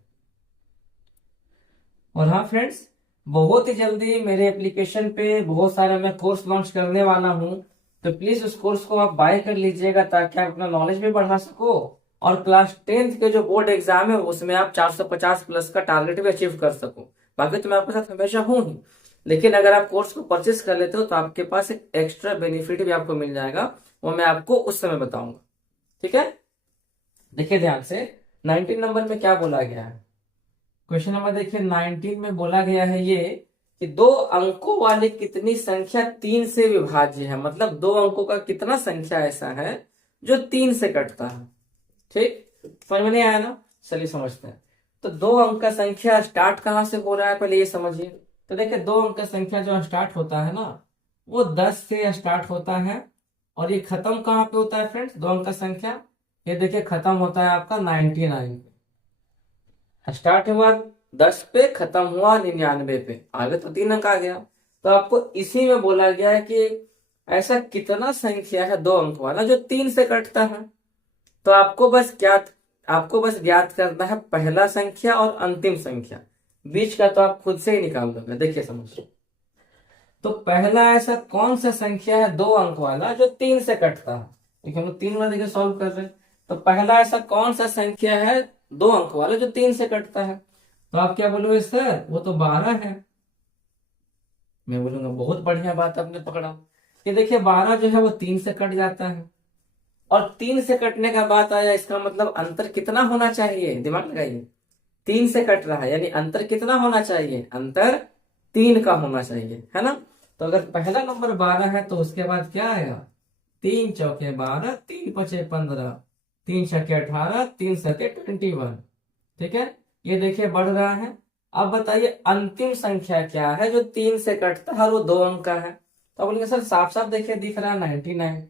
और हाँ फ्रेंड्स, बहुत ही जल्दी मेरे एप्लीकेशन पे बहुत सारे मैं कोर्स लॉन्च करने वाला हूँ। तो प्लीज उस कोर्स को आप बाय कर लीजिएगा ताकि आप अपना नॉलेज भी बढ़ा सको और क्लास 10th के जो बोर्ड एग्जाम है उसमें आप 450 प्लस का टारगेट भी अचीव कर सको। बाकी तो मैं आपके साथ हमेशा हूँ ही, लेकिन अगर आप कोर्स को परचेस कर लेते हो तो आपके पास एक एक्स्ट्रा बेनिफिट भी आपको मिल जाएगा, वो मैं आपको उस समय बताऊंगा। ठीक है, देखिए ध्यान से 19 नंबर में क्या बोला गया है। क्वेश्चन नंबर देखिए 19 में बोला गया है ये कि 2 अंकों वाली कितनी संख्या 3 से विभाज्य है, मतलब 2 अंकों का कितना संख्या ऐसा है जो 3 से कटता है। ठीक, समझ में नहीं आया ना, चलिए समझते हैं। तो 2 अंक का संख्या स्टार्ट कहां से हो रहा है पहले ये समझिए। तो देखिए 2 अंक का संख्या जो स्टार्ट होता है ना वो 10 से स्टार्ट होता है और ये खत्म कहाँ पे होता है फ्रेंड्स, 2 अंक का संख्या ये देखिए खत्म होता है आपका 99 पे। स्टार्ट हुआ 10 पे, खत्म हुआ 99 पे, आगे तो 3 अंक आ गया। तो आपको इसी में बोला गया है कि ऐसा कितना संख्या है 2 अंक वाला जो 3 से कटता है। तो आपको बस ज्ञात करना है पहला संख्या और अंतिम संख्या, बीच का तो आप खुद से ही निकाल दोगे। देखिए समझिए, तो पहला ऐसा कौन सा संख्या है 2 अंक वाला जो 3 से कटता है, देखिए हम लोग 3 वाला देखिए सॉल्व कर रहे हैं। तो पहला ऐसा कौन सा संख्या है 2 अंक वाला जो 3 से कटता है, तो आप क्या बोलोगे सर वो तो 12 है। मैं बोलूंगा बहुत बढ़िया बात आपने पकड़ा कि देखिए 12 जो है वो 3 से कट जाता है और 3 से कटने का बात आया, इसका मतलब अंतर कितना होना चाहिए, दिमाग लगाइए। 3 से कट रहा है यानी अंतर कितना होना चाहिए, अंतर 3 का होना चाहिए, है ना। तो अगर पहला नंबर 12 है तो उसके बाद क्या आएगा 3 चौके 12, 3 पचे 15, 3 छके 18, 3 सके 21। ठीक है, ये देखिए बढ़ रहा है। अब बताइए अंतिम संख्या क्या है जो 3 से कटता है और वो 2 अंक का है। तो बोलेंगे सर साफ साफ देखिए दिख रहा है 99।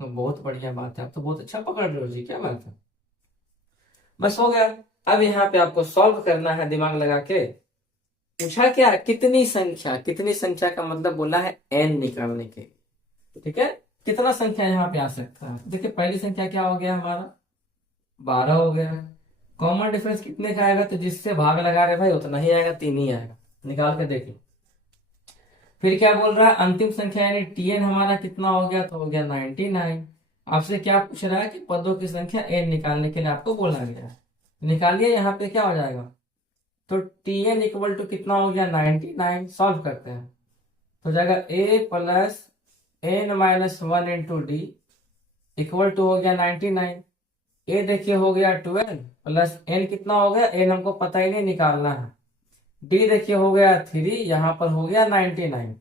तो बहुत बढ़िया बात है, आप तो बहुत अच्छा पकड़ रहे हो जी, क्या बात है। बस हो गया। अब यहाँ पे आपको सॉल्व करना है दिमाग लगा के। पूछा क्या, कितनी संख्या, कितनी संख्या का मतलब बोला है n निकालने के। ठीक है, कितना संख्या यहाँ पे आ सकता है। देखिए पहली संख्या क्या हो गया हमारा, 12 हो गया। कॉमन डिफरेंस कितने का आएगा, तो जिससे भाग लगा रहे भाई उतना ही आएगा, 3 ही आएगा। निकाल के देखिए। फिर क्या बोल रहा है, अंतिम संख्या यानी tn हमारा कितना हो गया, तो हो गया 99। आपसे क्या पूछ रहा है कि पदों की संख्या n निकालने के लिए आपको बोला गया है। निकालिए, यहाँ पे क्या हो जाएगा, तो tn इक्वल टू कितना हो गया 99। सॉल्व करते हैं तो हो जाएगा a plus n minus 1 into D equal to हो गया 99। ए देखिए हो गया 12 प्लस n कितना हो गया, n हमको पता ही नहीं, निकालना है। डी देखिए हो गया 3, यहाँ पर हो गया 99।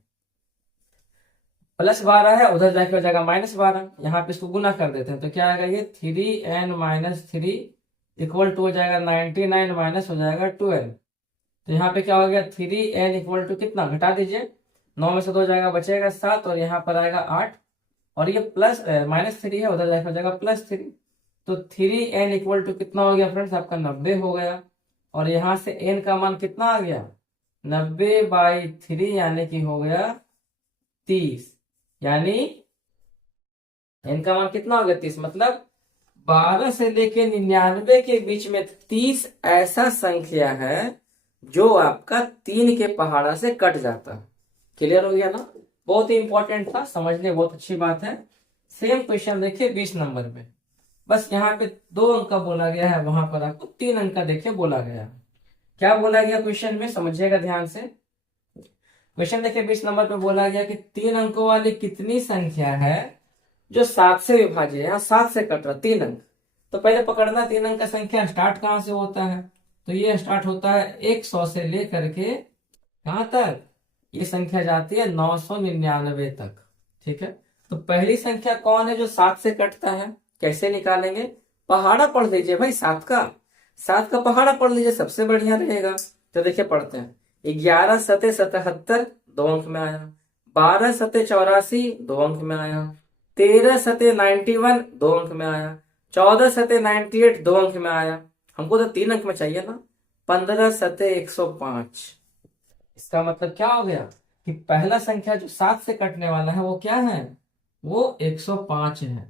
प्लस 12 है, उधर जाके हो जाएगा -12। यहाँ पे इसको गुना कर देते हैं तो क्या आएगा, ये 3n माइनस 3 इक्वल टू हो जाएगा 99 माइनस हो जाएगा 12। तो यहाँ पे क्या हो गया, 3n इक्वल टू कितना, घटा दीजिए, 9 में से 2 जाएगा, बचेगा 7 और यहाँ पर आएगा 8। और ये प्लस -3 है, उधर जाके हो जाएगा +3। तो 3n इक्वल टू कितना हो गया फ्रेंड्स, आपका 90 हो गया। और यहाँ से n का मान कितना आ गया, 90/3 यानी कि हो गया 30। यानी n का मान कितना हो गया 30, मतलब 12 से लेके 99 के बीच में 30 ऐसा संख्या है जो आपका 3 के पहाड़ा से कट जाता है। क्लियर हो गया ना, बहुत ही इंपॉर्टेंट था, समझने बहुत अच्छी बात है। सेम क्वेश्चन देखिए 20 नंबर में, बस यहाँ पे 2 अंक का बोला गया है, वहां पर आपको 3 अंक का देखिए बोला गया है। क्या बोला गया क्वेश्चन में, समझिएगा ध्यान से। क्वेश्चन देखिए 20 नंबर पे बोला गया कि 3 अंकों वाली कितनी संख्या है जो 7 से विभाज्य है। यहाँ 7 से कट रहा 3 अंक, तो पहले पकड़ना 3 अंक का संख्या स्टार्ट कहाँ से होता है, तो ये स्टार्ट होता है 100 से लेकर के कहाँ तक, ये संख्या जाती है 999 तक। ठीक है, तो पहली संख्या कौन है जो 7 से कटता है, कैसे निकालेंगे, पहाड़ा पढ़ लीजिए भाई, 7 का पहाड़ा पढ़ लीजिए, सबसे बढ़िया रहेगा। तो देखिए पढ़ते हैं, 11 सते 77 2 अंक में आया, 12 सते 84 2 अंक में आया, 13 सते 91 2 अंक में आया, 14 सते 98 2 अंक में आया, हमको तो 3 अंक में चाहिए ना, 15 सते 105। इसका मतलब क्या हो गया कि पहला संख्या जो 7 से कटने वाला है वो क्या है, वो 105 है।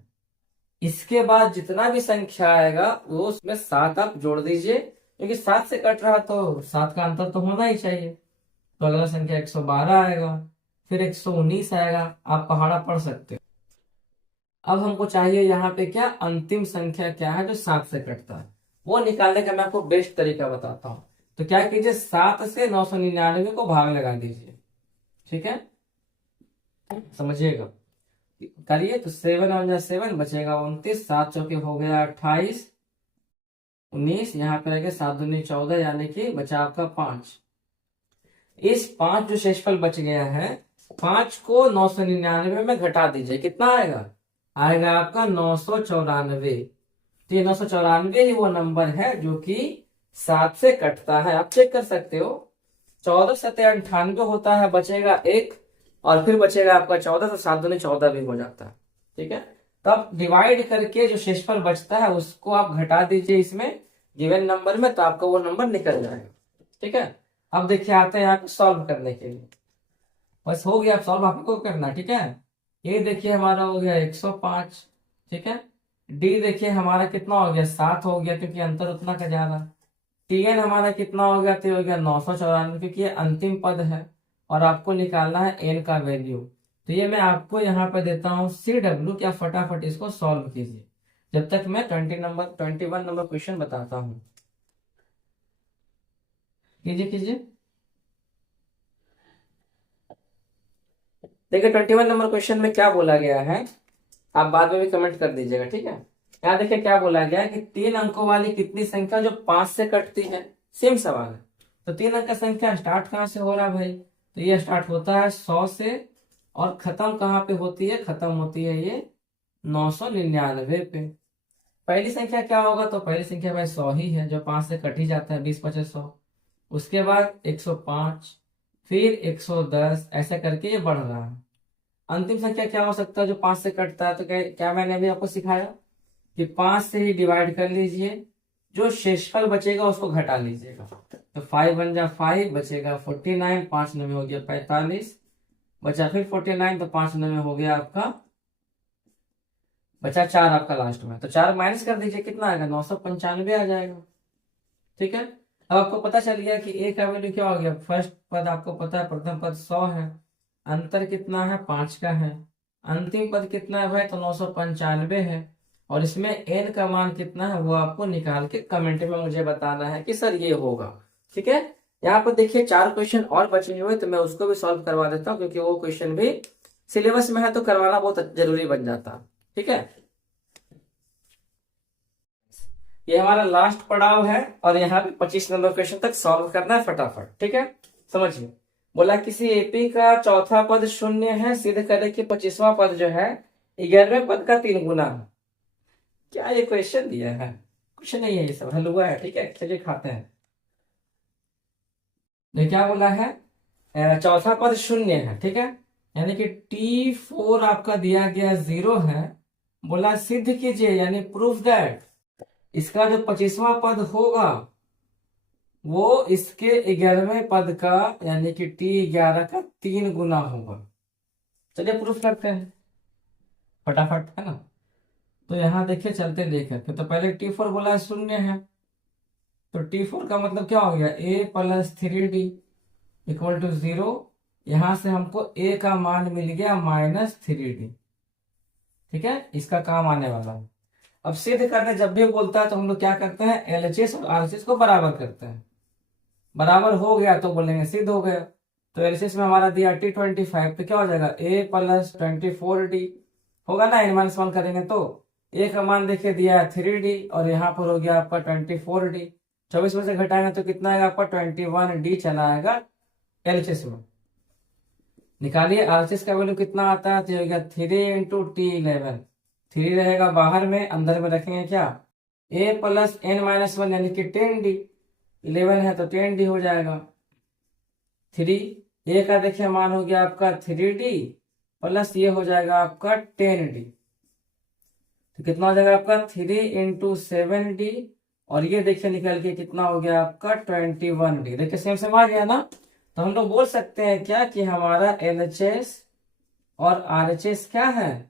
इसके बाद जितना भी संख्या आएगा वो उसमें 7 आप जोड़ दीजिए, क्योंकि 7 से कट रहा तो 7 का अंतर तो होना ही चाहिए। तो अगला संख्या 112 आएगा, फिर 119 आएगा, आप पहाड़ा पढ़ सकते हो। अब हमको चाहिए यहाँ पे क्या, अंतिम संख्या क्या है जो 7 से कटता है, वो निकालने का मैं आपको बेस्ट तरीका बताता हूँ। तो क्या कीजिए, 7 से 999 को भाग लगा दीजिए। ठीक है, समझिएगा, करिए। तो 7 और 7 बचेगा 29, 7 चौके हो गया 28, 19, यहाँ पे रहेगा 7 दूनी 14, यानी कि बचा आपका 5। इस 5 जो शेषफल बच गया है, 5 को 999 में घटा दीजिए, कितना आएगा, आएगा आपका 994। तो ये 994 ही वो नंबर है जो कि 7 से कटता है, आप चेक कर सकते हो। 14 सत्ते 98 होता है, बचेगा 1 और फिर बचेगा आपका 14, तो 7 दूनी 14 भी हो जाता है। ठीक है, तो आप डिवाइड करके जो शेषफल बचता है उसको आप घटा दीजिए इसमें गिवन नंबर में, तो आपका वो नंबर निकल जाएगा। ठीक है, अब देखिए आते हैं यहाँ पे सॉल्व करने के लिए। बस हो गया, अब सॉल्व आपको करना। ठीक है, ये देखिए हमारा हो गया 105। ठीक है, डी देखिए हमारा कितना हो गया, 7 हो गया, क्योंकि अंतर उतना का जा रहा। टीएन हमारा कितना हो गया, तो हो गया 994, क्योंकि ये अंतिम पद है और आपको निकालना है एन का वैल्यू। तो ये मैं आपको यहाँ पे देता हूँ CW, क्या फटाफट इसको सॉल्व कीजिए जब तक मैं 21 नंबर क्वेश्चन बताता हूँ। कीजिए कीजिए। देखिए 21 नंबर क्वेश्चन में क्या बोला गया है, आप बाद में भी कमेंट कर दीजिएगा। ठीक है, यहाँ देखिए क्या बोला गया है कि 3 अंकों वाली कितनी संख्या जो 5 से कटती है। सेम सवाल है, तो 3 अंक का संख्या स्टार्ट कहाँ से हो रहा है भाई, तो ये स्टार्ट होता है 100 से और खत्म कहाँ पे होती है, खत्म होती है ये 999 पे। पहली संख्या क्या होगा, तो पहली संख्या भाई 100 ही है, जो 5 से कट ही जाता है, 20 25 100। उसके बाद 105, फिर 110, ऐसा करके ये बढ़ रहा है। अंतिम संख्या क्या हो सकता है जो 5 से कटता है, तो क्या मैंने अभी आपको सिखाया कि 5 से ही डिवाइड कर लीजिए, जो शेषफल बचेगा उसको घटा लीजिएगा। तो 5 बन जा 5, बचेगा 49, 5 9 में हो गया 45, बचा फिर 49, तो 5 9 में हो गया आपका, बचा 4 आपका लास्ट में। तो 4 माइनस कर दीजिए, कितना आएगा, 995 आ जाएगा। ठीक है, अब आपको पता चल गया कि ए का वैल्यू क्या हो गया। फर्स्ट पद आपको पता है, प्रथम पद 100 है, अंतर कितना है, 5 का है। अंतिम पद कितना है भाई, तो 995 है। और इसमें एन का मान कितना है वो आपको निकाल के कमेंट में मुझे बताना है कि सर ये होगा। ठीक है, यहाँ पर देखिए 4 क्वेश्चन और बचे हुए, तो मैं उसको भी सॉल्व करवा देता हूँ, क्योंकि वो क्वेश्चन भी सिलेबस में है तो करवाना बहुत जरूरी बन जाता है। ठीक है, ये हमारा लास्ट पड़ाव है, और यहाँ पे 25 नंबर क्वेश्चन तक सॉल्व करना है फटाफट। ठीक है, समझिए। बोला किसी एपी का चौथा पद शून्य है, सिद्ध करे कि 25वां पद जो है 11वें पद का 3 गुना है। क्या ये क्वेश्चन दिया है, कुछ नहीं है, ये सब हलवा है। ठीक है, चलिए खाते हैं। ये क्या बोला है, चौथा पद शून्य है। ठीक है, यानी कि T4 आपका दिया गया 0 है। बोला सिद्ध कीजिए, यानी प्रूफ दैट इसका जो 25वां पद होगा वो इसके 11वें पद का, यानी कि T11 का 3 गुना होगा। चलिए प्रूफ करते हैं फटाफट, है ना। तो यहां देखिए, चलते देखें तो पहले T4 बोला शून्य है, तो T4 का मतलब क्या हो गया, a plus 3d equal to 0। यहां से हमको a का मान मिल गया -3d। ठीक है, इसका काम आने वाला है। अब सिद्ध करने जब भी बोलता है तो हम लोग क्या करते हैं, एलएचएस और आरएचएस को बराबर करते हैं। बराबर हो गया तो बोलेंगे सिद्ध हो गया। तो एलएचएस में हमारा दिया T25, तो क्या हो जाएगा, a प्लस 24d होगा ना, n-1 करेंगे तो a का मान देखिए दिया है 3d, और यहाँ पर हो गया आपका 24d। 24 में से घटाएंगे तो कितना आएगा आपका, 21d चला आएगा एलएचएस में। निकालिए आरएचएस का वैल्यू कितना आता है, तो हो गया 3 इंटू T11। 3 रहेगा बाहर में, अंदर में रखेंगे क्या, a प्लस n-1 यानी कि 10d। 11 है तो 10d हो जाएगा। 3 a का देखिए मान हो गया आपका 3d, प्लस ये हो जाएगा आपका 10d। तो कितना हो जाएगा आपका 3 इंटू 7d, और ये देखिए निकल के कितना हो गया आपका 21d। देखिए सेम सेम आ गया ना। तो हम लोग बोल सकते हैं क्या कि हमारा LHS और RHS क्या है,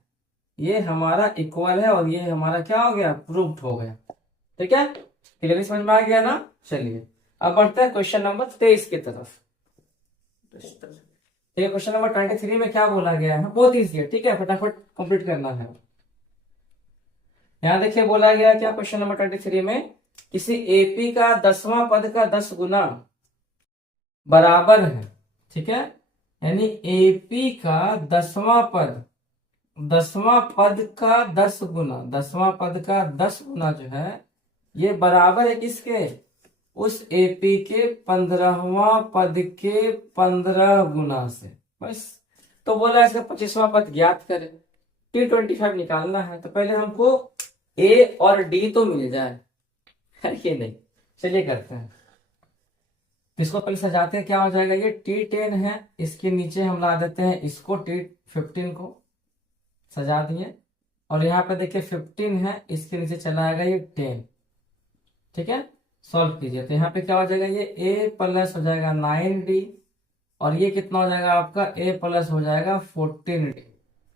ये हमारा इक्वल है, और ये हमारा क्या हो गया, प्रूव्ड हो गया। ठीक है, क्लियर समझ में आ गया ना। चलिए अब बढ़ते हैं क्वेश्चन नंबर 23 की तरफ। ठीक है, क्वेश्चन नंबर 23 में क्या बोला गया है, बहुत ईजी है। ठीक है, फटाफट कंप्लीट करना है। यहां देखिए बोला गया क्या, क्वेश्चन नंबर 23 में किसी एपी का 10वां पद का 10 गुना बराबर है। ठीक है, यानी एपी का 10वां पद, 10वां पद का 10 गुना, 10वां पद का 10 गुना जो है ये बराबर है किसके, उस एपी के 15वां पद के 15 गुना से। बस, तो बोला इसका 25वां पद ज्ञात करें, T25 निकालना है। तो पहले हमको ए और डी तो मिल जाए, है कि नहीं। चलिए करते हैं, इसको पहले सजाते हैं। क्या हो जाएगा, ये T10 है, इसके नीचे हम ला देते हैं इसको T15 को, सजा दिए। और यहाँ पे देखिए 15 है, इसके नीचे चला आएगा ये 10। ठीक है, सॉल्व कीजिए। तो यहाँ पे क्या हो जाएगा, ये a प्लस हो जाएगा 9d, और ये कितना हो जाएगा आपका, a प्लस हो जाएगा 14d।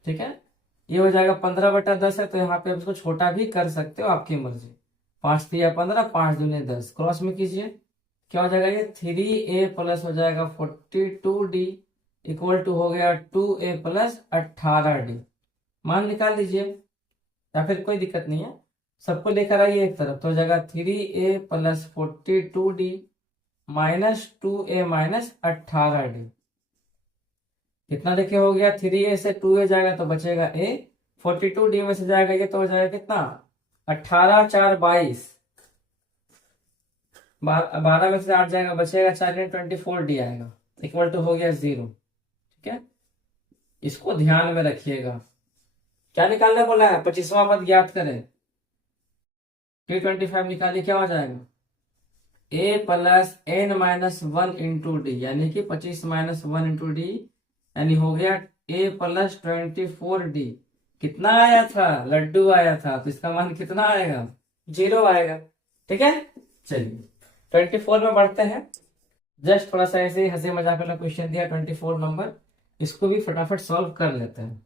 ठीक है, ये हो जाएगा 15/10 है, तो यहाँ पे आप इसको छोटा भी कर सकते हो, आपकी मर्जी। 5 3 15, 5 दूनी 10, क्रॉस में कीजिए। क्या हो जाएगा, ये 3a प्लस हो जाएगा 42d इक्वल टू हो गया 2a प्लस 18d। मान निकाल लीजिए, या फिर कोई दिक्कत नहीं है, सबको लेकर आइए एक तरफ। तो हो जाएगा 3a plus 42d minus 2a minus 18d। कितना देखिए हो गया, 3a से 2a जाएगा तो बचेगा a, 42d में से जाएगा ये तो हो जाएगा कितना, 18 4 22, 12 में से 8 जाएगा, बचेगा 4 24d आएगा, इक्वल टू हो गया 0। ठीक है, इसको ध्यान में रखिएगा। क्या निकालने बोला है, 25वां पद ज्ञात करें। T25 निकालिए, क्या हो जाएगा, a plus n-1 into D, यानी कि 25 - 1 इंटू डी, यानी हो गया a प्लस 24d। कितना आया था, लड्डू आया था, तो इसका मान कितना आएगा, 0 आएगा। ठीक है, चलिए 24 में बढ़ते हैं। जस्ट थोड़ा सा ऐसे ही हंसी मजाक वाला क्वेश्चन दिया 24 नंबर, इसको भी फटाफट सॉल्व कर लेते हैं।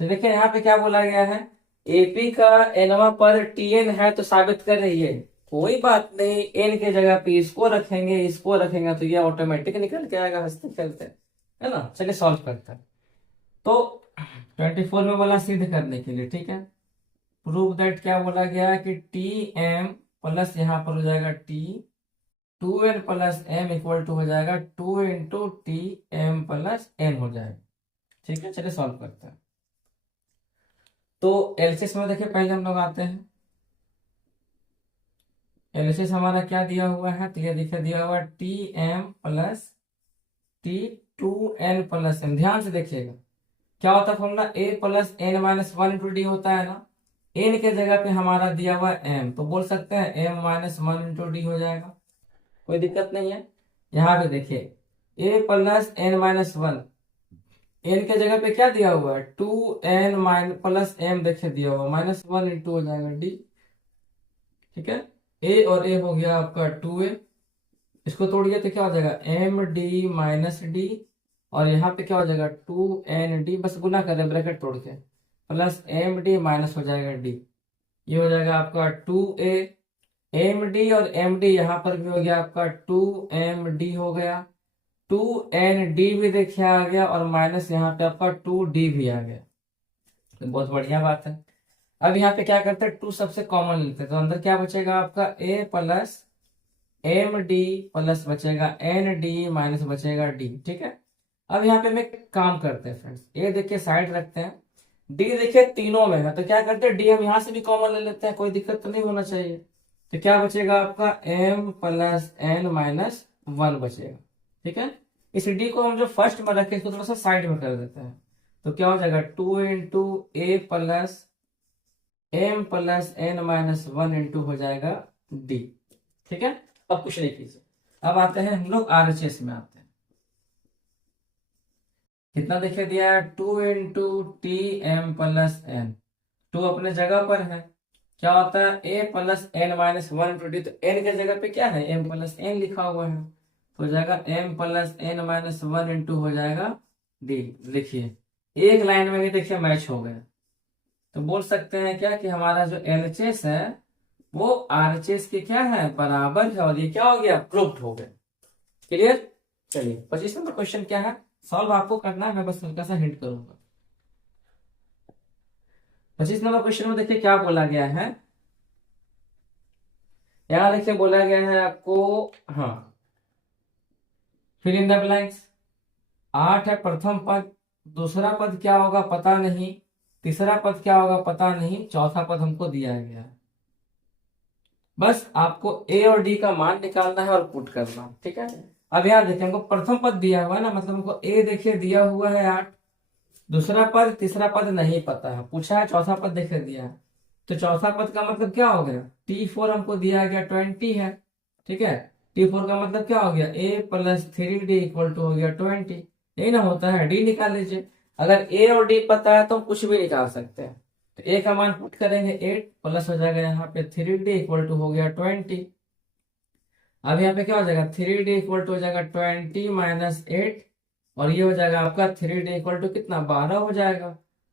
तो देखिए यहाँ पे क्या बोला गया है, एपी का एनवा पर टीएन है तो साबित कर रही है। कोई बात नहीं, एन के जगह पे इसको रखेंगे तो ये ऑटोमेटिक निकल के आएगा हंसते खेलते, है ना। चलिए सॉल्व करते हैं। तो 24 में बोला सिद्ध करने के लिए, ठीक है, प्रूव दैट क्या बोला गया है कि टी एम प्लस यहाँ पर हो जाएगा T 2n plus M equal to हो जाएगा 2 into T M plus N हो जाएगा। ठीक है, चलिए सॉल्व करते हैं। तो एलसीएस में देखिए पहले हम लोग आते हैं, एलसीएस हमारा क्या दिया हुआ है, तो ये देखिए दिया हुआ t M plus t 2n plus m. ध्यान से देखिएगा क्या होता है formula, a plus N minus one into d होता है ना। एन के जगह पे हमारा दिया हुआ एम, तो बोल सकते हैं m minus one into D हो जाएगा, कोई दिक्कत नहीं है। यहाँ पे देखिए a plus N minus one, n के जगह पे क्या दिया हुआ है 2n माइन प्लस एम, देखिए दिया हुआ माइनस वन इंटू हो जाएगा डी। ठीक है, ए और ए हो गया आपका 2a, इसको तोड़िए तो क्या हो जाएगा एम डी माइनस डी, और यहाँ पे क्या हो जाएगा 2n d, बस गुना करें ब्रैकेट तोड़ के, प्लस एम डी माइनस हो जाएगा डी, ये हो जाएगा आपका 2a। एम डी और एम डी यहाँ पर भी हो गया आपका 2md हो गया, 2n d भी देखिए आ गया, और माइनस यहाँ पे आपका 2d भी आ गया, तो बहुत बढ़िया बात है। अब यहाँ पे क्या करते हैं, 2 सबसे कॉमन लेते हैं, तो अंदर क्या बचेगा आपका a plus M D plus बचेगा एन डी माइनस बचेगा डी। ठीक है, अब यहाँ पे हम एक काम करते हैं फ्रेंड्स, ए देखिए साइड रखते हैं, डी देखिए तीनों में है, तो क्या करते हैं डी हम यहाँ से भी कॉमन ले लेते हैं, कोई दिक्कत तो नहीं होना चाहिए। तो क्या बचेगा आपका m plus N minus one बचेगा। ठीक है, इस डी को हम जो फर्स्ट में रखे इसको थोड़ा सा साइड में कर देते हैं, तो क्या हो जाएगा 2 into a plus m plus N minus one into हो जाएगा डी। ठीक है, अब कुछ नहीं कीजिए, अब आते हैं हम लोग आरएचएस में आते हैं। कितना देखिए दिया है 2 into T M plus N, 2 अपने जगह पर है, क्या होता है a plus N minus one into D, तो n के जगह पे क्या है m प्लस एन लिखा हुआ है, तो हो जाएगा m plus N minus one into हो जाएगा d। देखिए एक लाइन में भी देखिए मैच हो गया, तो बोल सकते हैं क्या कि हमारा जो एलएचएस है वो आरएचएस के क्या है बराबर है, और ये क्या हो गया प्रूव्ड हो गया। क्लियर, चलिए 25 नंबर क्वेश्चन क्या है, सॉल्व आपको करना है, मैं बस हल्का सा हिंट करूंगा। 25 नंबर क्वेश्चन में देखिए क्या बोला गया है, यहां देखिए बोला गया है आपको, हाँ फिल इन द ब्लैंक्स। 8 है प्रथम पद, दूसरा पद क्या होगा पता नहीं, तीसरा पद क्या होगा पता नहीं, चौथा पद हमको दिया गया है। बस आपको ए और डी का मान निकालना है और पुट करना। ठीक है, अब यहाँ देखिए हमको प्रथम पद दिया हुआ है ना, मतलब हमको ए देखिए दिया हुआ है 8, दूसरा पद तीसरा पद नहीं पता है, पूछा है चौथा पद देखिए दिया है, तो चौथा पद का मतलब क्या हो गया T4 हमको दिया गया 20 है। ठीक है, T4 का मतलब क्या हो गया a plus 3d equal to हो गया 20, यही ना होता है, d निकाल लीजिए। अगर a और d पता है तो हम कुछ भी निकाल सकते हैं, तो a का मान पुट करेंगे 8 प्लस हो जाएगा यहाँ पे 3d इक्वल टू हो गया 20। अब यहाँ पे क्या हो जाएगा 3d इक्वल टू हो जाएगा 20 माइनस 8, और ये हो जाएगा आपका 3d इक्वल टू कितना 12 हो जाएगा।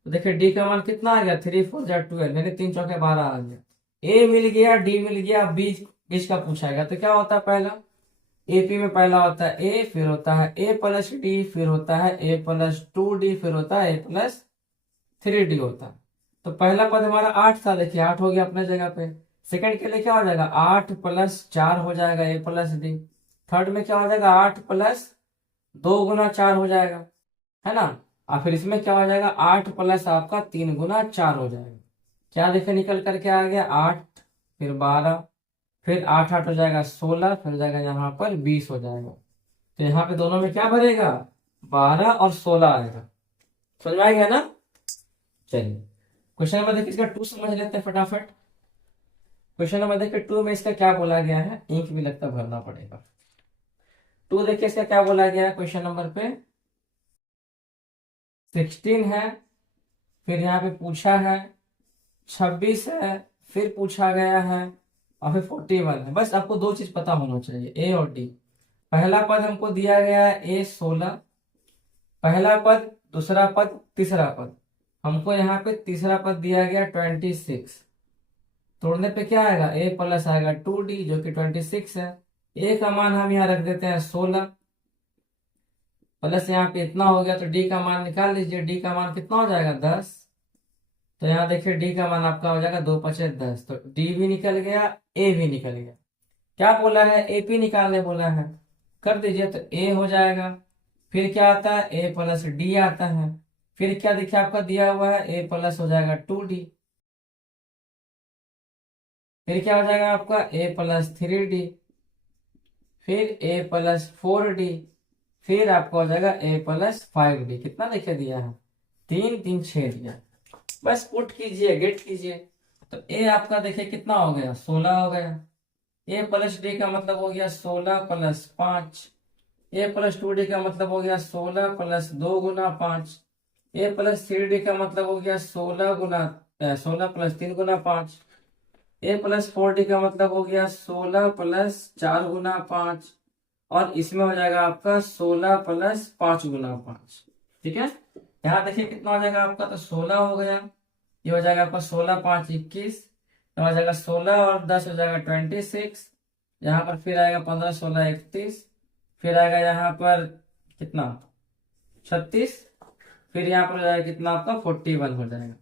तो देखिए डी का मान कितना आ गया 3 4 12, यानी 3 चौके 12 आ गया। ए मिल गया डी मिल गया, बीच बीच का पूछा गया, तो क्या होता है पहला एपी में पहला होता है ए, फिर होता है ए प्लस डी, फिर होता है ए प्लस 2d, फिर होता है ए प्लस 3d होता है। तो पहला पद हमारा 8 था, देखिए 8 हो गया अपने जगह पे। सेकंड के लिए क्या हो जाएगा 8 प्लस 4 हो जाएगा ए प्लस डी। थर्ड में क्या हो जाएगा 8 प्लस 2 गुना 4 हो जाएगा, है ना। और फिर इसमें क्या हो जाएगा 8 प्लस आपका 3 गुना 4 हो जाएगा। क्या देखिए निकल करके आ गया 8, फिर 12, फिर 8 8 हो जाएगा 16, फिर हो जाएगा यहाँ पर 20 हो जाएगा। तो यहाँ पे दोनों में क्या भरेगा 12 और 16 आएगा। समझ में आ गया ना। चलिए क्वेश्चन नंबर देखिए इसका 2 समझ लेते हैं फटाफट। क्वेश्चन नंबर देखिए 2 में इसका क्या बोला गया है, इंक भी लगता भरना पड़ेगा। 2 देखिए इसका क्या बोला गया है क्वेश्चन नंबर पे 16 है, फिर यहाँ पे पूछा है 26 है, फिर पूछा गया है और फिर 41 है। बस आपको दो चीज पता होना चाहिए, ए और डी। पहला पद हमको दिया गया है ए 16, पहला पद, दूसरा पद, तीसरा पद। हमको यहाँ पे तीसरा पद दिया गया 26। तोड़ने पे क्या आएगा, ए प्लस आएगा 2d जो कि 26 है। ए का मान हम यहाँ रख देते हैं 16, प्लस यहाँ पे इतना हो गया, तो डी का मान निकाल लीजिए। डी का मान कितना हो जाएगा 10। तो यहाँ देखिए डी का मान आपका हो जाएगा 2 5 10। तो डी भी निकल गया, ए भी निकल गया। क्या बोला है, एपी निकालने बोला है, कर दीजिए। तो ए हो जाएगा, फिर क्या आता है, ए प्लस डी आता है। फिर क्या देखिए आपका दिया हुआ है, ए प्लस हो जाएगा 2d। फिर क्या हो जाएगा आपका, ए प्लस 3d। फिर ए प्लस 4d। फिर आपका हो जाएगा ए प्लस 5d। कितना देखिए दिया है, 3 3 6 दिया। बस पुट कीजिए, गेट कीजिए। तो ए आपका देखिए कितना हो गया, 16 हो गया। ए प्लस डी का मतलब हो गया 16 प्लस 5। ए प्लस 2d का मतलब हो गया 16 प्लस 2 गुना 5। ए प्लस 3d का मतलब हो गया 16 प्लस 3 गुना 5। ए प्लस 4d का मतलब हो गया 16 प्लस 4 गुना 5। और इसमें हो जाएगा आपका 16 प्लस 5 गुना 5। ठीक है, यहाँ देखिए कितना हो जाएगा आपका, तो 16 हो गया। ये हो जाएगा आपका 16 5 21, हो जाएगा 16 और 10 हो जाएगा 26। यहाँ पर फिर आएगा 15 16 31, फिर आएगा यहाँ पर कितना 36, फिर यहाँ पर हो जाएगा कितना आपका 41 हो जाएगा।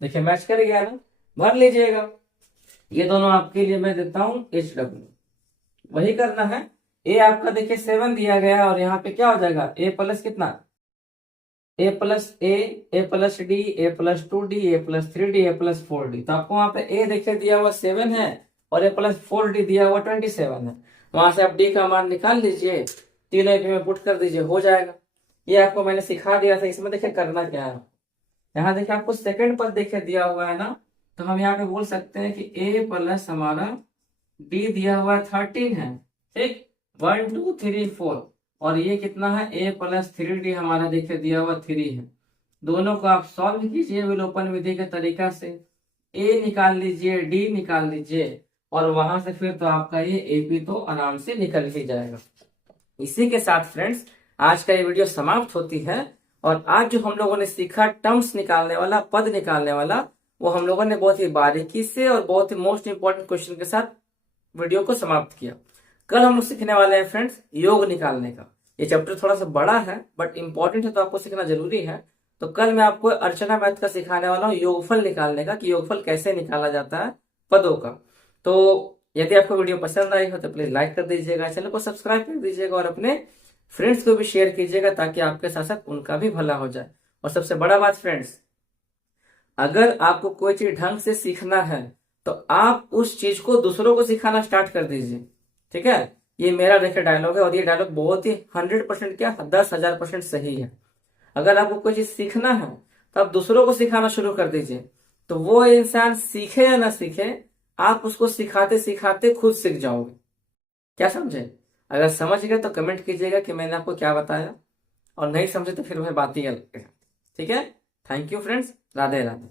देखिए मैच कर गया ना, भर लीजिएगा। ये दोनों आपके लिए मैं देता हूँ HW, वही करना है। ए आपका देखिए 7 दिया गया है और यहाँ पे क्या हो जाएगा, ए प्लस कितना, ए प्लस ए प्लस डी, ए प्लस 2d, ए प्लस 3d, ए प्लस 4d। तो आपको वहां पे ए देखिए दिया हुआ 7 है और ए प्लस 4d दिया हुआ 27 है। वहां से आप डी का मान निकाल लीजिए, तीनों एक में पुट कर दीजिए, हो जाएगा। ये आपको मैंने सिखा दिया था, इसमें देखिए करना क्या है। यहाँ देखिए आपको सेकंड पद देखिए दिया हुआ है ना, तो हम यहाँ पे बोल सकते हैं कि ए प्लस हमारा डी दिया हुआ 13 है। ठीक, 1 2 3 4, और ये कितना है, ए प्लस 3d हमारा देखिए दिया हुआ 3 है। दोनों को आप सॉल्व कीजिए विलोपन विधि के तरीका से। ए निकाल लीजिए, डी निकाल लीजिए, और वहां से फिर तो आपका ये एपी तो आराम से निकल ही जाएगा। इसी के साथ फ्रेंड्स आज का ये वीडियो समाप्त होती है। और आज जो हम लोगों ने सीखा टर्म्स निकालने वाला, पद निकालने वाला, वो हम लोगों ने बहुत ही बारीकी से और बहुत ही मोस्ट इंपॉर्टेंट क्वेश्चन के साथ वीडियो को समाप्त किया। कल हम लोग सीखने वाले हैं फ्रेंड्स योग निकालने का। ये चैप्टर थोड़ा सा बड़ा है बट इंपॉर्टेंट है, तो आपको सीखना जरूरी है। तो कल मैं आपको अर्चना मैथ का सिखाने वाला हूँ योगफल निकालने का, कि योगफल कैसे निकाला जाता है पदों का। तो यदि आपको वीडियो पसंद आई हो तो प्लीज लाइक कर दीजिएगा, चैनल को सब्सक्राइब कर दीजिएगा और अपने फ्रेंड्स को भी शेयर कीजिएगा, ताकि आपके साथ साथ उनका भी भला हो जाए। और सबसे बड़ा बात फ्रेंड्स, अगर आपको कोई चीज ढंग से सीखना है तो आप उस चीज को दूसरों को सिखाना स्टार्ट कर दीजिए। ठीक है, ये मेरा देखिए डायलॉग है, और ये डायलॉग बहुत ही 100% क्या 10,000% सही है। अगर आपको कोई चीज सीखना है तो आप दूसरों को सिखाना शुरू कर दीजिए, तो वो इंसान सीखे या ना सीखे, आप उसको सिखाते सिखाते खुद सीख जाओगे। क्या समझे? अगर समझ गए तो कमेंट कीजिएगा कि मैंने आपको क्या बताया, और नहीं समझे तो फिर वह बात ही अलग है। ठीक है, thank you friends, Radhe Radhe.